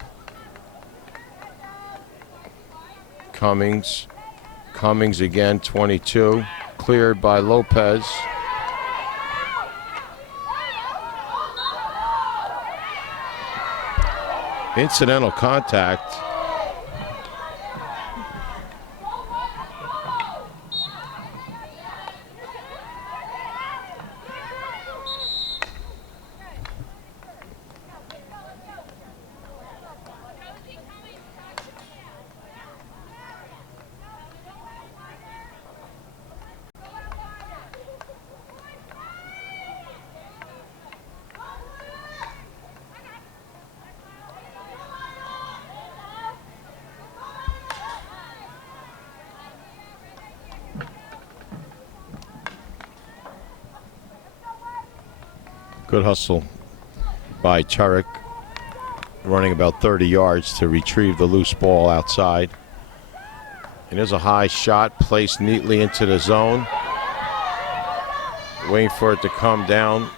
Cummings. Cummings again, 22. Cleared by Lopez. Incidental contact. Good hustle by Turek, running about 30 yards to retrieve the loose ball outside. And there's a high shot placed neatly into the zone. Waiting for it to come down.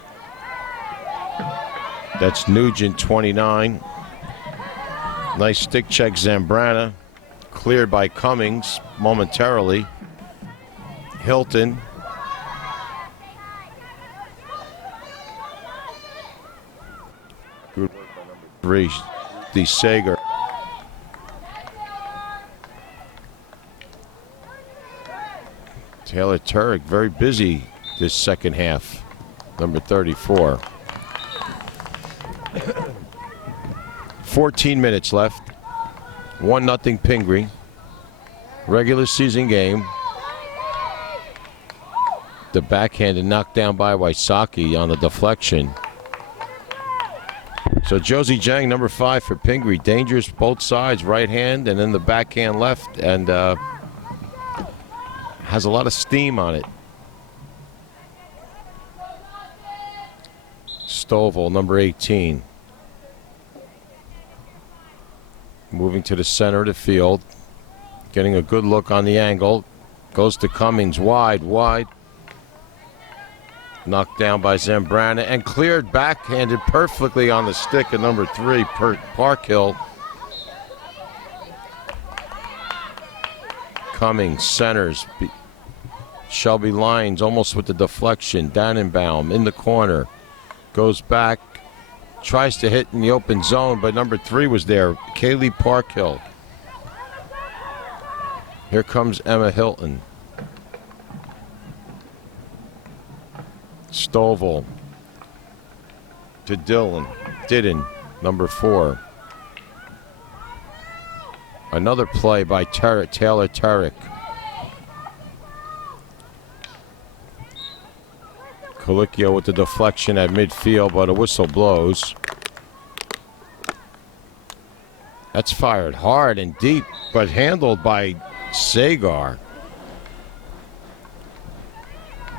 That's Nugent, 29. Nice stick check, Zambrana. Cleared by Cummings momentarily. Hilton. Good work by number 3, the Sager. Taylor Turek very busy this second half. Number 34. 14 minutes left. 1-0 Pingry. Regular season game. The backhand and knocked down by Wysocki on the deflection. So Josie Jang, number 5 for Pingry. Dangerous both sides, right hand and then the backhand left, and has a lot of steam on it. Stovall, number 18. Moving to the center of the field. Getting a good look on the angle. Goes to Cummings, wide. Knocked down by Zambrana and cleared backhanded perfectly on the stick of number 3, Parkhill. Cummings centers. Shelby Lyons almost with the deflection. Dannenbaum in the corner. Goes back. Tries to hit in the open zone, but number 3 was there. Kaylee Parkhill. Here comes Emma Hilton. Stovall to Didden, number 4. Another play by Taylor Turek. Colicchio with the deflection at midfield, but a whistle blows. That's fired hard and deep, but handled by Sagar.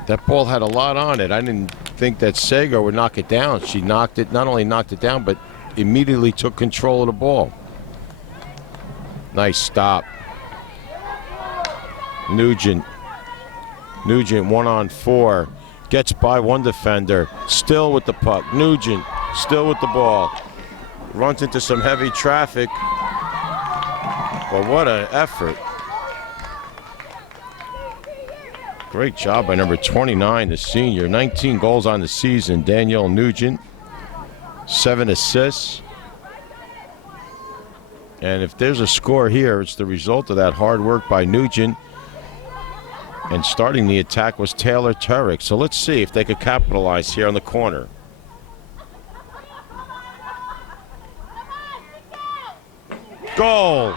That ball had a lot on it. I didn't think that Sagar would knock it down. She not only knocked it down, but immediately took control of the ball. Nice stop. Nugent 1-on-4. Gets by one defender. Still with the puck. Nugent still with the ball. Runs into some heavy traffic. But what an effort. Great job by number 29, the senior. 19 goals on the season. Danielle Nugent. 7 assists. And if there's a score here, it's the result of that hard work by Nugent. And starting the attack was Taylor Turek. So let's see if they could capitalize here on the corner. Goal!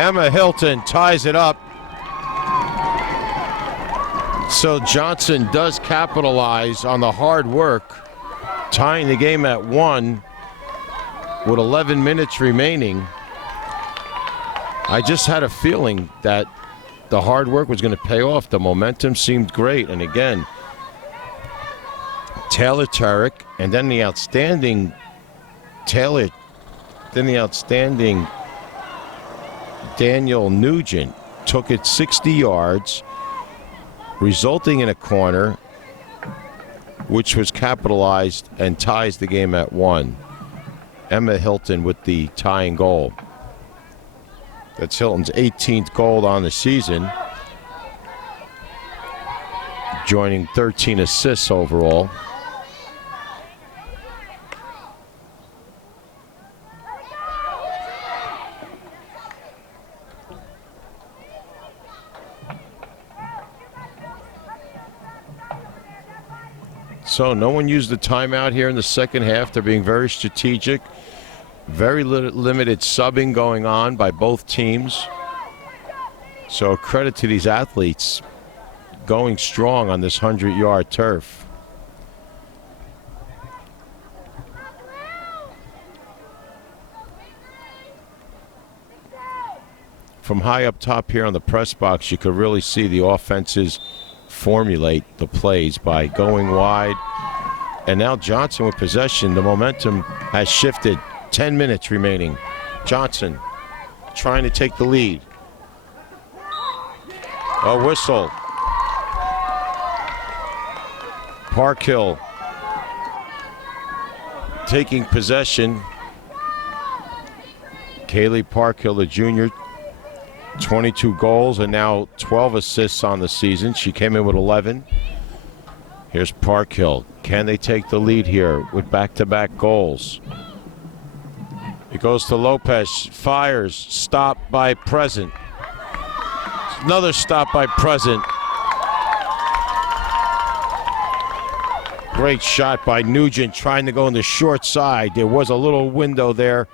Emma Hilton ties it up. So Johnson does capitalize on the hard work, tying the game at 1 with 11 minutes remaining. I just had a feeling that the hard work was going to pay off. The momentum seemed great. And again, Taylor Turek, and then the outstanding Daniel Nugent took it 60 yards, resulting in a corner, which was capitalized and ties the game at 1. Emma Hilton with the tying goal. That's Hilton's 18th goal on the season, joining 13 assists overall. So no one used the timeout here in the second half. They're being very strategic. Very limited subbing going on by both teams. So credit to these athletes going strong on this 100-yard turf. From high up top here on the press box, you could really see the offenses formulate the plays by going wide. And now Johnson with possession. The momentum has shifted. 10 minutes remaining. Johnson trying to take the lead. A whistle. Parkhill taking possession. Kaylee Parkhill, the junior, 22 goals and now 12 assists on the season. She came in with 11. Here's Parkhill. Can they take the lead here with back-to-back goals? It goes to Lopez, fires, stopped by Present. Another stop by Present. Great shot by Nugent trying to go on the short side. There was a little window there,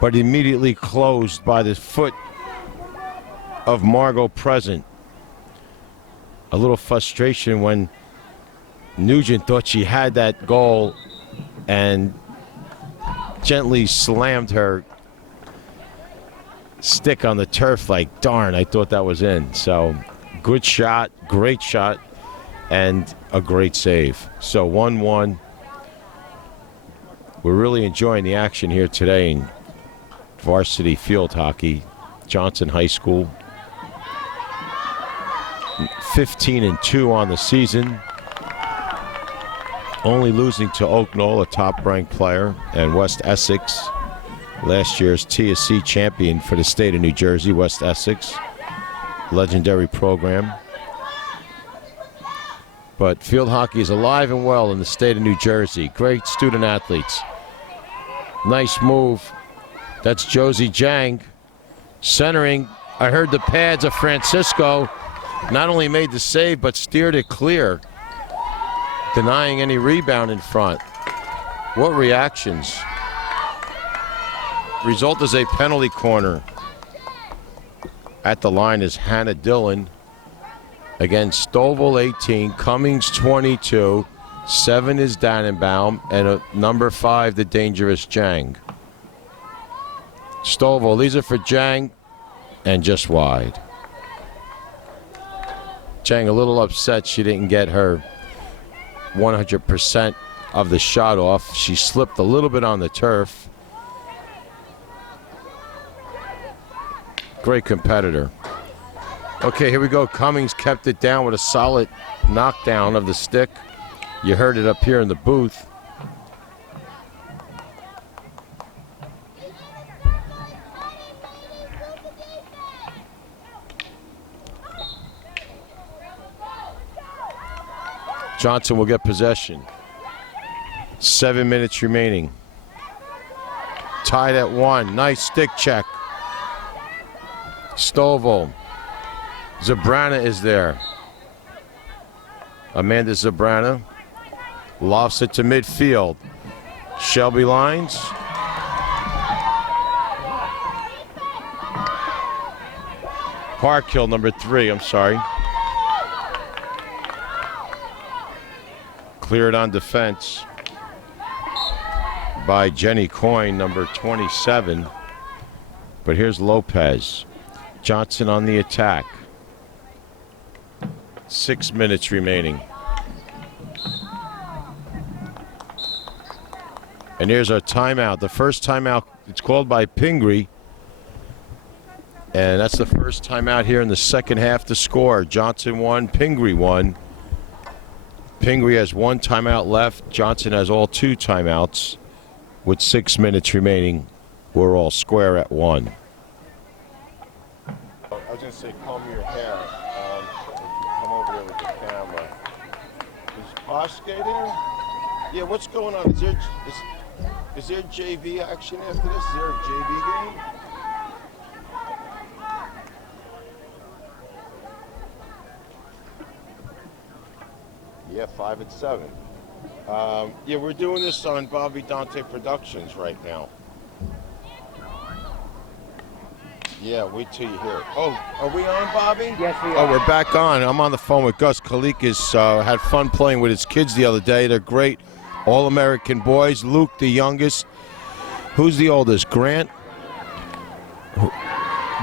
but immediately closed by the foot of Margot Present. A little frustration when Nugent thought she had that goal and gently slammed her stick on the turf like, darn, I thought that was in. So good shot, great shot, and a great save. So 1-1. We're really enjoying the action here today in varsity field hockey. Johnson High School, 15-2 on the season. Only losing to Oak Knoll, a top-ranked player, and West Essex, last year's TSC champion for the state of New Jersey. West Essex, legendary program. But field hockey is alive and well in the state of New Jersey. Great student athletes. Nice move. That's Josie Jang centering. I heard the pads of Francisco. Not only made the save, but steered it clear, denying any rebound in front. What reactions. Result is a penalty corner. At the line is Hannah Dillon. Again, Stovall 18, Cummings 22, 7 is Dannenbaum, and number 5, the dangerous Jang. Stovall, these are for Jang, and just wide. Jang a little upset she didn't get her 100% of the shot off. She slipped a little bit on the turf. Great competitor. Okay, here we go. Cummings kept it down with a solid knockdown of the stick. You heard it up here in the booth. Johnson will get possession. 7 minutes remaining. Tied at 1. Nice stick check. Stovall. Zabrana is there. Amanda Zabrana lofts it to midfield. Shelby Lines. Parkhill, number 3, I'm sorry. Cleared on defense by Jenny Coyne, number 27. But here's Lopez. Johnson on the attack. 6 minutes remaining. And here's our timeout. The first timeout, it's called by Pingry. And that's the first timeout here in the second half to score. Johnson 1, Pingry 1. Pingry has 1 timeout left. Johnson has all 2 timeouts. With 6 minutes remaining, we're all square at 1. I was going to say, comb your hair. Come over there with the camera. Is Basque there? Yeah, what's going on? Is there JV action after this? Is there a JV game? Yeah, 5 and 7. Yeah, we're doing this on Bobby Dante Productions right now. Yeah, wait till you hear it. Oh, are we on, Bobby? Yes, we are. Oh, we're back on. I'm on the phone with Gus Kalikas. Had fun playing with his kids the other day. They're great All-American boys. Luke, the youngest. Who's the oldest? Grant?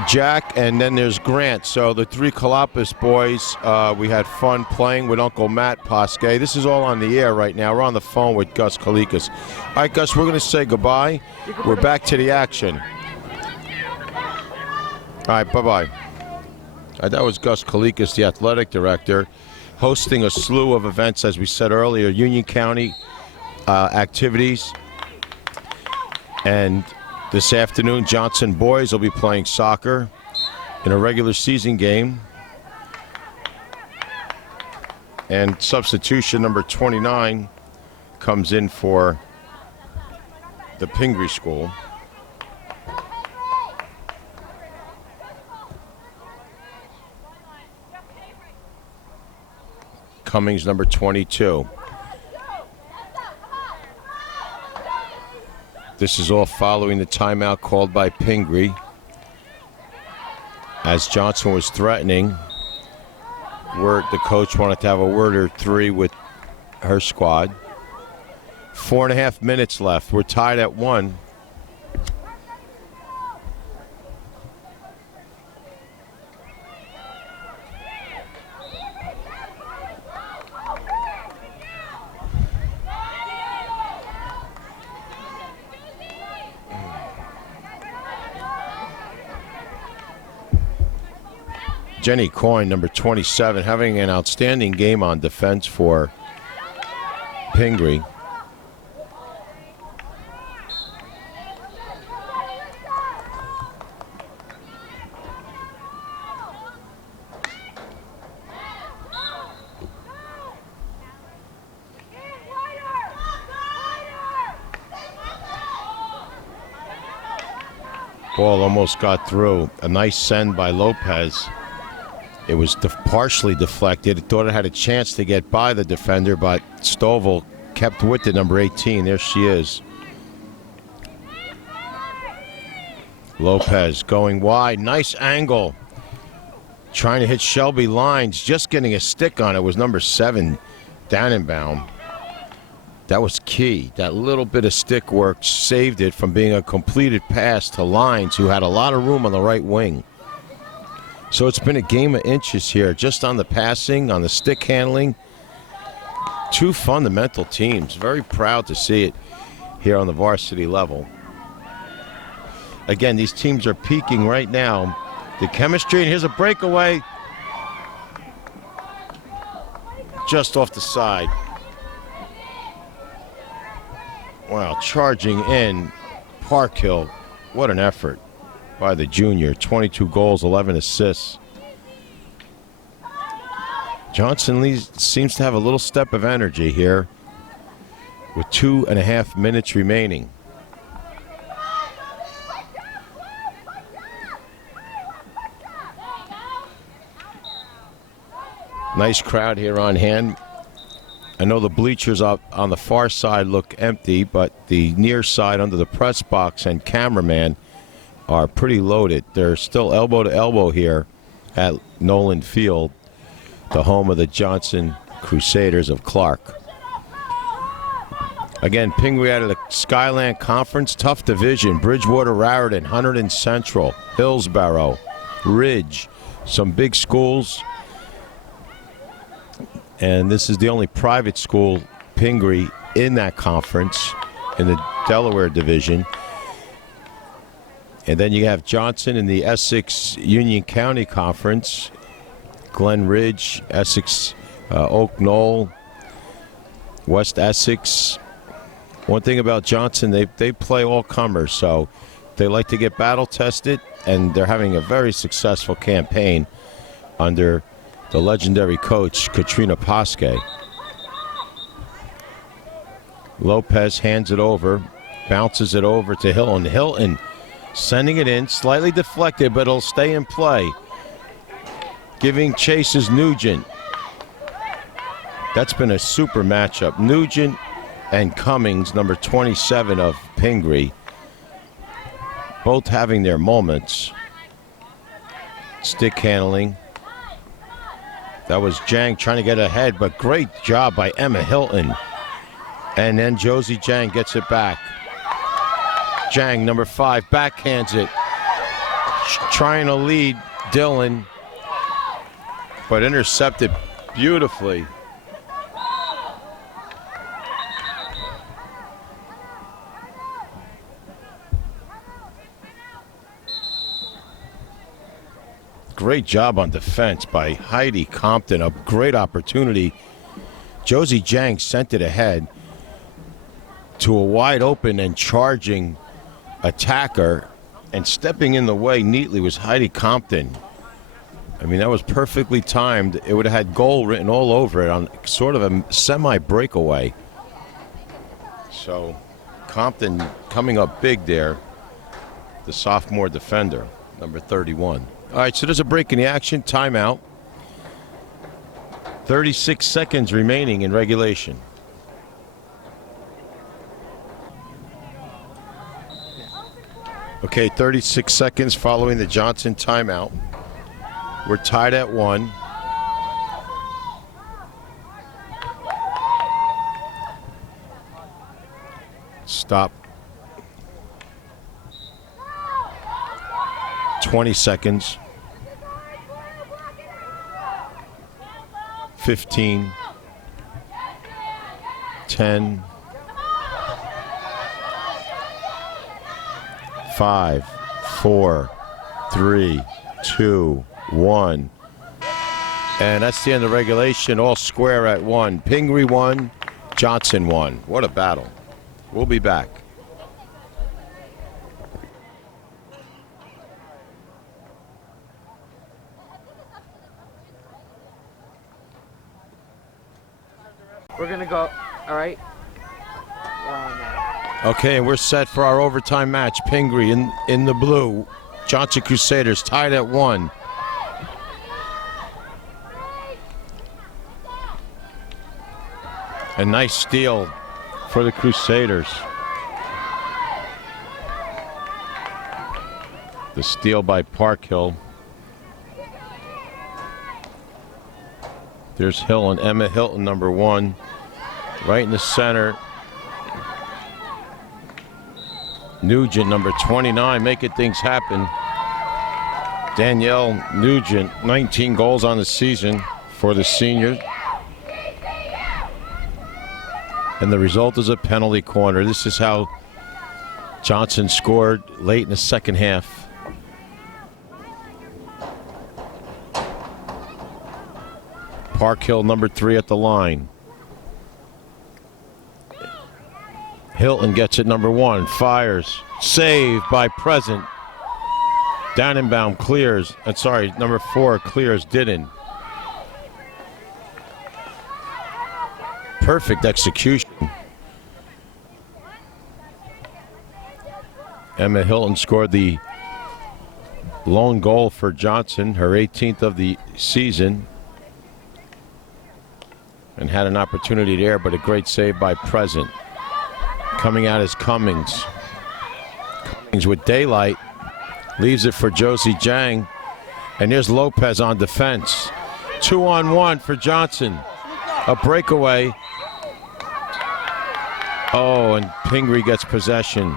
Jack, and then there's Grant. So the 3 Kalapis boys, we had fun playing with Uncle Matt Pasquet. This is all on the air right now. We're on the phone with Gus Kalikas. All right, Gus, we're going to say goodbye. We're back to the action. All right, bye-bye. That was Gus Kalikas, the athletic director, hosting a slew of events, as we said earlier, Union County activities. And this afternoon, Johnson boys will be playing soccer in a regular season game. And substitution number 29 comes in for the Pingry School. Cummings, number 22. This is all following the timeout called by Pingry. As Johnson was threatening, the coach wanted to have a word or 3 with her squad. 4.5 minutes left. We're tied at 1. Jenny Coyne, number 27, having an outstanding game on defense for Pingry. Ball almost got through. A nice send by Lopez. It was partially deflected. It thought it had a chance to get by the defender, but Stovall kept with it, number 18. There she is. Lopez going wide. Nice angle. Trying to hit Shelby Lines. Just getting a stick on it was number 7, Dannenbaum. That was key. That little bit of stick work saved it from being a completed pass to Lines, who had a lot of room on the right wing. So it's been a game of inches here, just on the passing, on the stick handling. 2 fundamental teams. Very proud to see it here on the varsity level. Again, these teams are peaking right now. The chemistry, and here's a breakaway. Just off the side. Wow, charging in Parkhill. What an effort by the junior. 22 goals, 11 assists. Johnson Lee seems to have a little step of energy here with 2.5 minutes remaining. Nice crowd here on hand. I know the bleachers up on the far side look empty, but the near side under the press box and cameraman are pretty loaded. They're still elbow to elbow here at Nolan Field, the home of the Johnson Crusaders of Clark. Again, Pingry out of the Skyland Conference, tough division. Bridgewater, Raritan, Hunterdon Central, Hillsborough, Ridge, some big schools. And this is the only private school, Pingry, in that conference, in the Delaware division. And then you have Johnson in the Essex Union County Conference, Glen Ridge, Essex, Oak Knoll, West Essex. One thing about Johnson, they play all comers, so they like to get battle tested, and they're having a very successful campaign under the legendary coach, Katrina Pasque. Lopez hands it over, bounces it over to Hilton. Hilton sending it in, slightly deflected, but it'll stay in play. Giving chase is Nugent. That's been a super matchup. Nugent and Cummings, number 27 of Pingry, both having their moments. Stick handling. That was Jang trying to get ahead, but great job by Emma Hilton. And then Josie Jang gets it back. Jang, number 5, backhands it. Trying to lead Dylan, but intercepted beautifully. Great job on defense by Heidi Compton. A great opportunity. Josie Jang sent it ahead to a wide open and charging attacker, and stepping in the way neatly was Heidi Compton. I mean, that was perfectly timed. It would have had goal written all over it on sort of a semi-breakaway. So Compton coming up big there, the sophomore defender, number 31. All right, so there's a break in the action. Timeout. 36 seconds remaining in regulation. Okay, 36 seconds following the Johnson timeout. We're tied at 1. Stop. 20 seconds. 15. 10. 5, 4, 3, 2, 1. And that's the end of regulation. All square at 1. Pingry 1, Johnson 1. What a battle. We'll be back. We're going to go, all right? Okay, and we're set for our overtime match. Pingry in the blue. Johnson Crusaders tied at 1. A nice steal for the Crusaders. The steal by Parkhill. There's Hill and Emma Hilton, number 1. Right in the center. Nugent, number 29, making things happen. Danielle Nugent, 19 goals on the season for the senior. And the result is a penalty corner. This is how Johnson scored late in the second half. Parkhill, number 3 at the line. Hilton gets it, number 1, fires, saved by Present. Dannenbaum clears, number 4 clears Didden. Perfect execution. Emma Hilton scored the lone goal for Johnson, her 18th of the season. And had an opportunity there, but a great save by Present. Coming out is Cummings. Cummings with daylight. Leaves it for Josie Jang. And here's Lopez on defense. 2-on-1 for Johnson. A breakaway. Oh, and Pingry gets possession.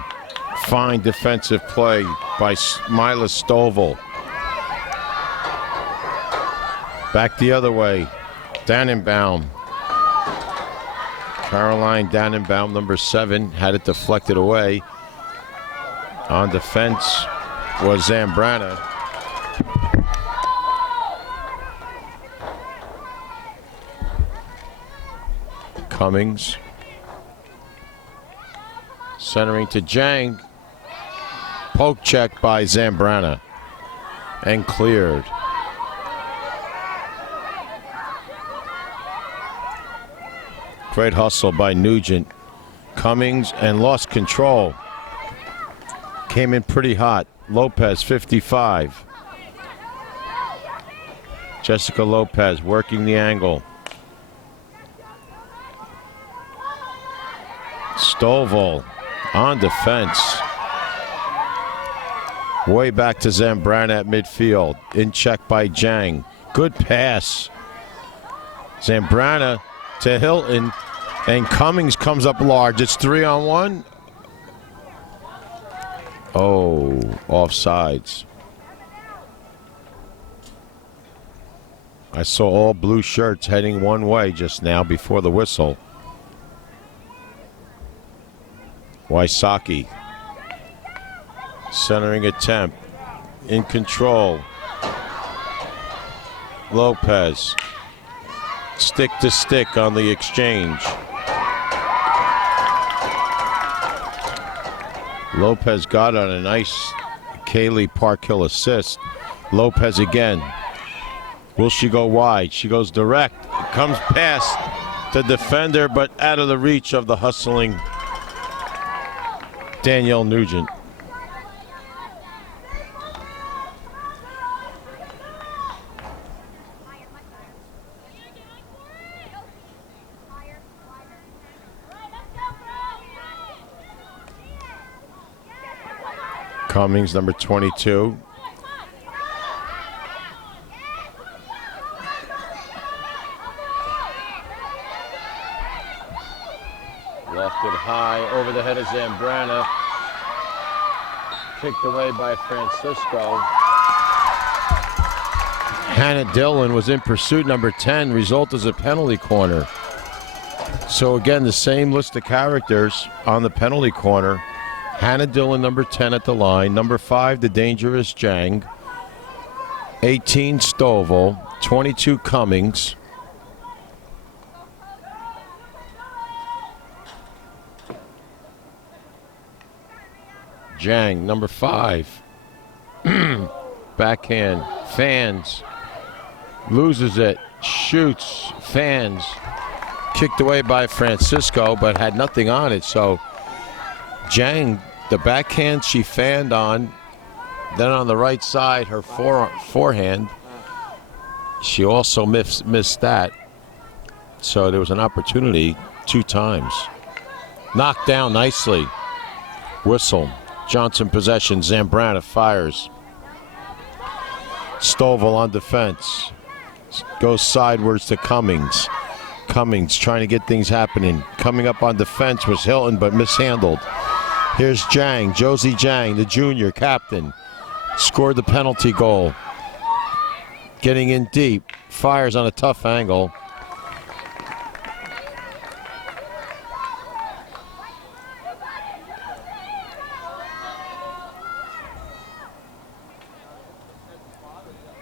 Fine defensive play by Mila Stovall. Back the other way. Dannenbaum. Caroline Dannenbaum, number 7, had it deflected away. On defense was Zambrana. Cummings. Centering to Jang. Poke check by Zambrana. And cleared. Great hustle by Nugent. Cummings and lost control. Came in pretty hot. Lopez, 55. Jessica Lopez working the angle. Stovall on defense. Way back to Zambrana at midfield. In check by Jang. Good pass. Zambrana to Hilton. And Cummings comes up large. It's 3-on-1. Oh, offsides. I saw all blue shirts heading one way just now before the whistle. Wysocki. Centering attempt. In control. Lopez. Stick to stick on the exchange. Lopez got on a nice Kaylee Parkhill assist. Lopez again. Will she go wide? She goes direct. It comes past the defender, but out of the reach of the hustling Danielle Nugent. Cummings, number 22. Lofted high over the head of Zambrana. Kicked away by Francisco. Hannah Dillon was in pursuit, number 10. Result is a penalty corner. So again, the same list of characters on the penalty corner. Hannah Dillon, number 10 at the line. Number 5, the dangerous Jang. 18, Stovall. 22, Cummings. Jang, number 5. Backhand. Fans. Loses it. Shoots. Fans. Kicked away by Francisco, but had nothing on it. So Jang, the backhand she fanned on, then on the right side, her forehand, she also missed that. So there was an opportunity 2 times. Knocked down nicely. Whistle. Johnson possession. Zambrana fires. Stovall on defense. Goes sideways to Cummings. Cummings trying to get things happening. Coming up on defense was Hilton, but mishandled. Here's Jang, Josie Jang, the junior captain. Scored the penalty goal. Getting in deep. Fires on a tough angle.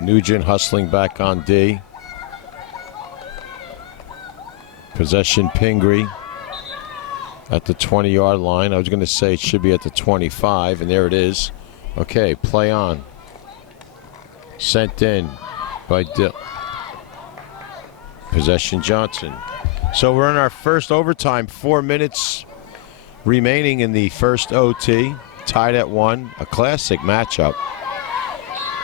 Nugent hustling back on D. Possession Pingry at the 20-yard line. I was going to say it should be at the 25, and there it is. Okay, play on. Sent in by Possession Johnson. So we're in our first overtime. 4 minutes remaining in the first OT. Tied at 1. A classic matchup.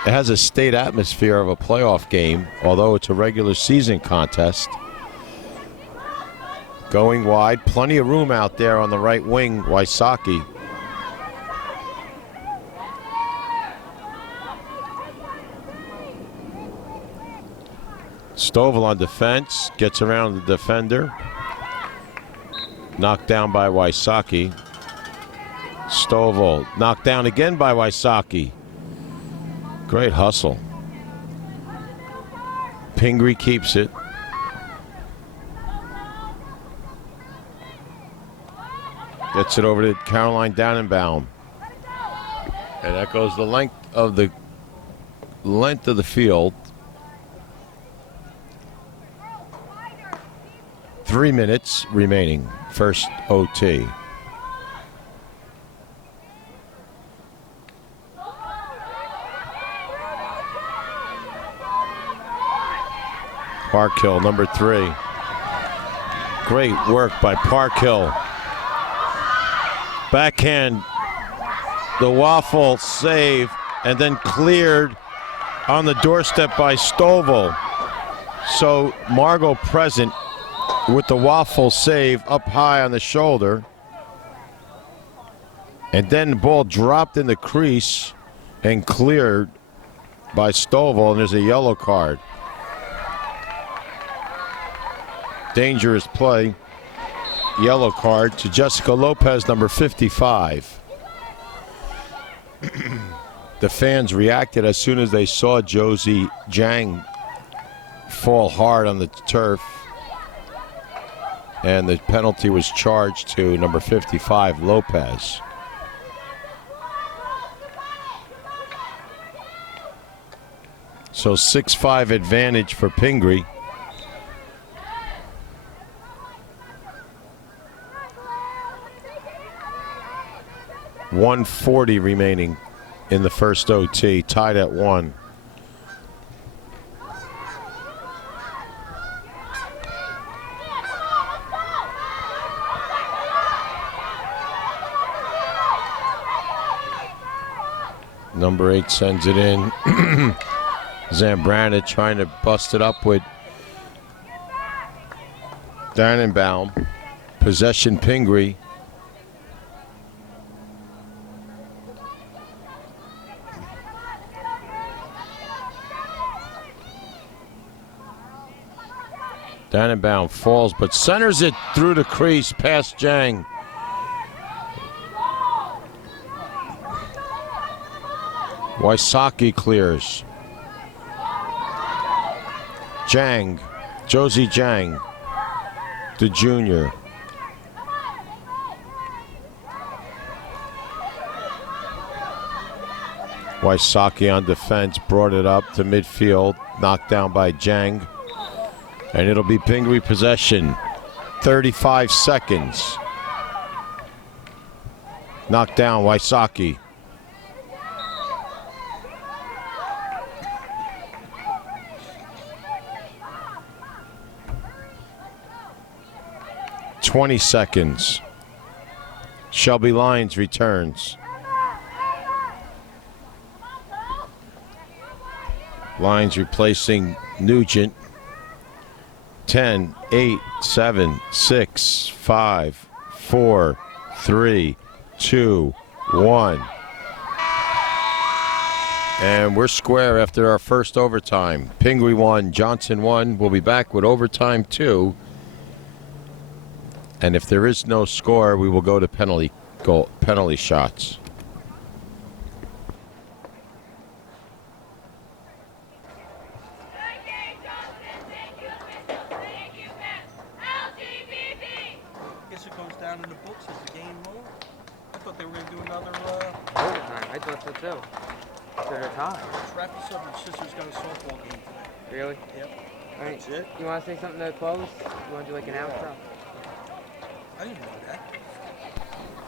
It has a state atmosphere of a playoff game, although it's a regular season contest. Going wide, plenty of room out there on the right wing, Wysocki. Stovall on defense, gets around the defender. Knocked down by Wysocki. Stovall knocked down again by Wysocki. Great hustle. Pingry keeps it. Gets it over to Caroline Dannenbaum. And that goes the length of the field. 3 minutes remaining. First OT. Parkhill, number 3. Great work by Parkhill. Backhand, the waffle save, and then cleared on the doorstep by Stovall. So Margot present with the waffle save up high on the shoulder. And then the ball dropped in the crease and cleared by Stovall, and there's a yellow card. Dangerous play. Yellow card to Jessica Lopez, number 55. The fans reacted as soon as they saw Josie Jang fall hard on the turf. And the penalty was charged to number 55, Lopez. So 6-5 advantage for Pingry. .140 remaining in the first OT, tied at 1. Number 8 sends it in. Zambrana trying to bust it up with Dannenbaum. Possession Pingry. Dannenbaum falls, but centers it through the crease past Jang. Wysocki clears. Jang, Josie Jang, the junior. Wysocki on defense, brought it up to midfield, knocked down by Jang. And it'll be Pingry possession. 35 seconds. Knocked down Wysocki. .20 seconds. Shelby Lyons returns. Lyons replacing Nugent. 10, 8, 7, 6, 5, 4, 3, 2, 1. And we're square after our first overtime. Pingry 1, Johnson 1. We'll be back with overtime 2. And if there is no score, we will go to penalty shots. Really? Yep. All right. That's it. You want to say something to close? You want to do like an outro? I didn't know that.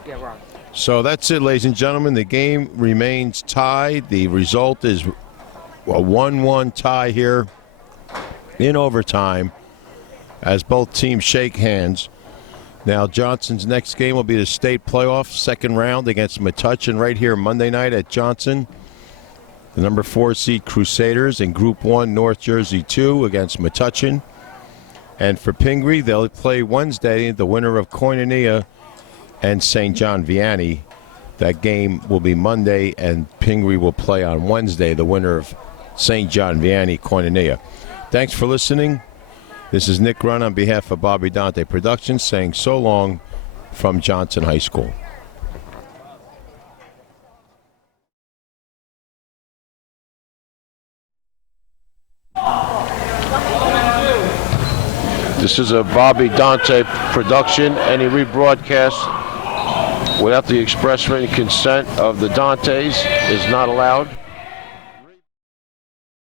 Yeah, we're on. So that's it, ladies and gentlemen. The game remains tied. The result is a 1-1 tie here in overtime as both teams shake hands. Now, Johnson's next game will be the state playoff, second round against Metuchen right here Monday night at Johnson. The number 4 seed Crusaders in Group 1, North Jersey 2 against Metuchen. And for Pingry, they'll play Wednesday, the winner of Koinonia and St. John Vianney. That game will be Monday, and Pingry will play on Wednesday, the winner of St. John Vianney, Koinonia. Thanks for listening. This is Nick Runn on behalf of Bobby Dante Productions saying so long from Johnson High School. This is a Bobby Dante production. Any rebroadcast without the express written consent of the Dantes is not allowed.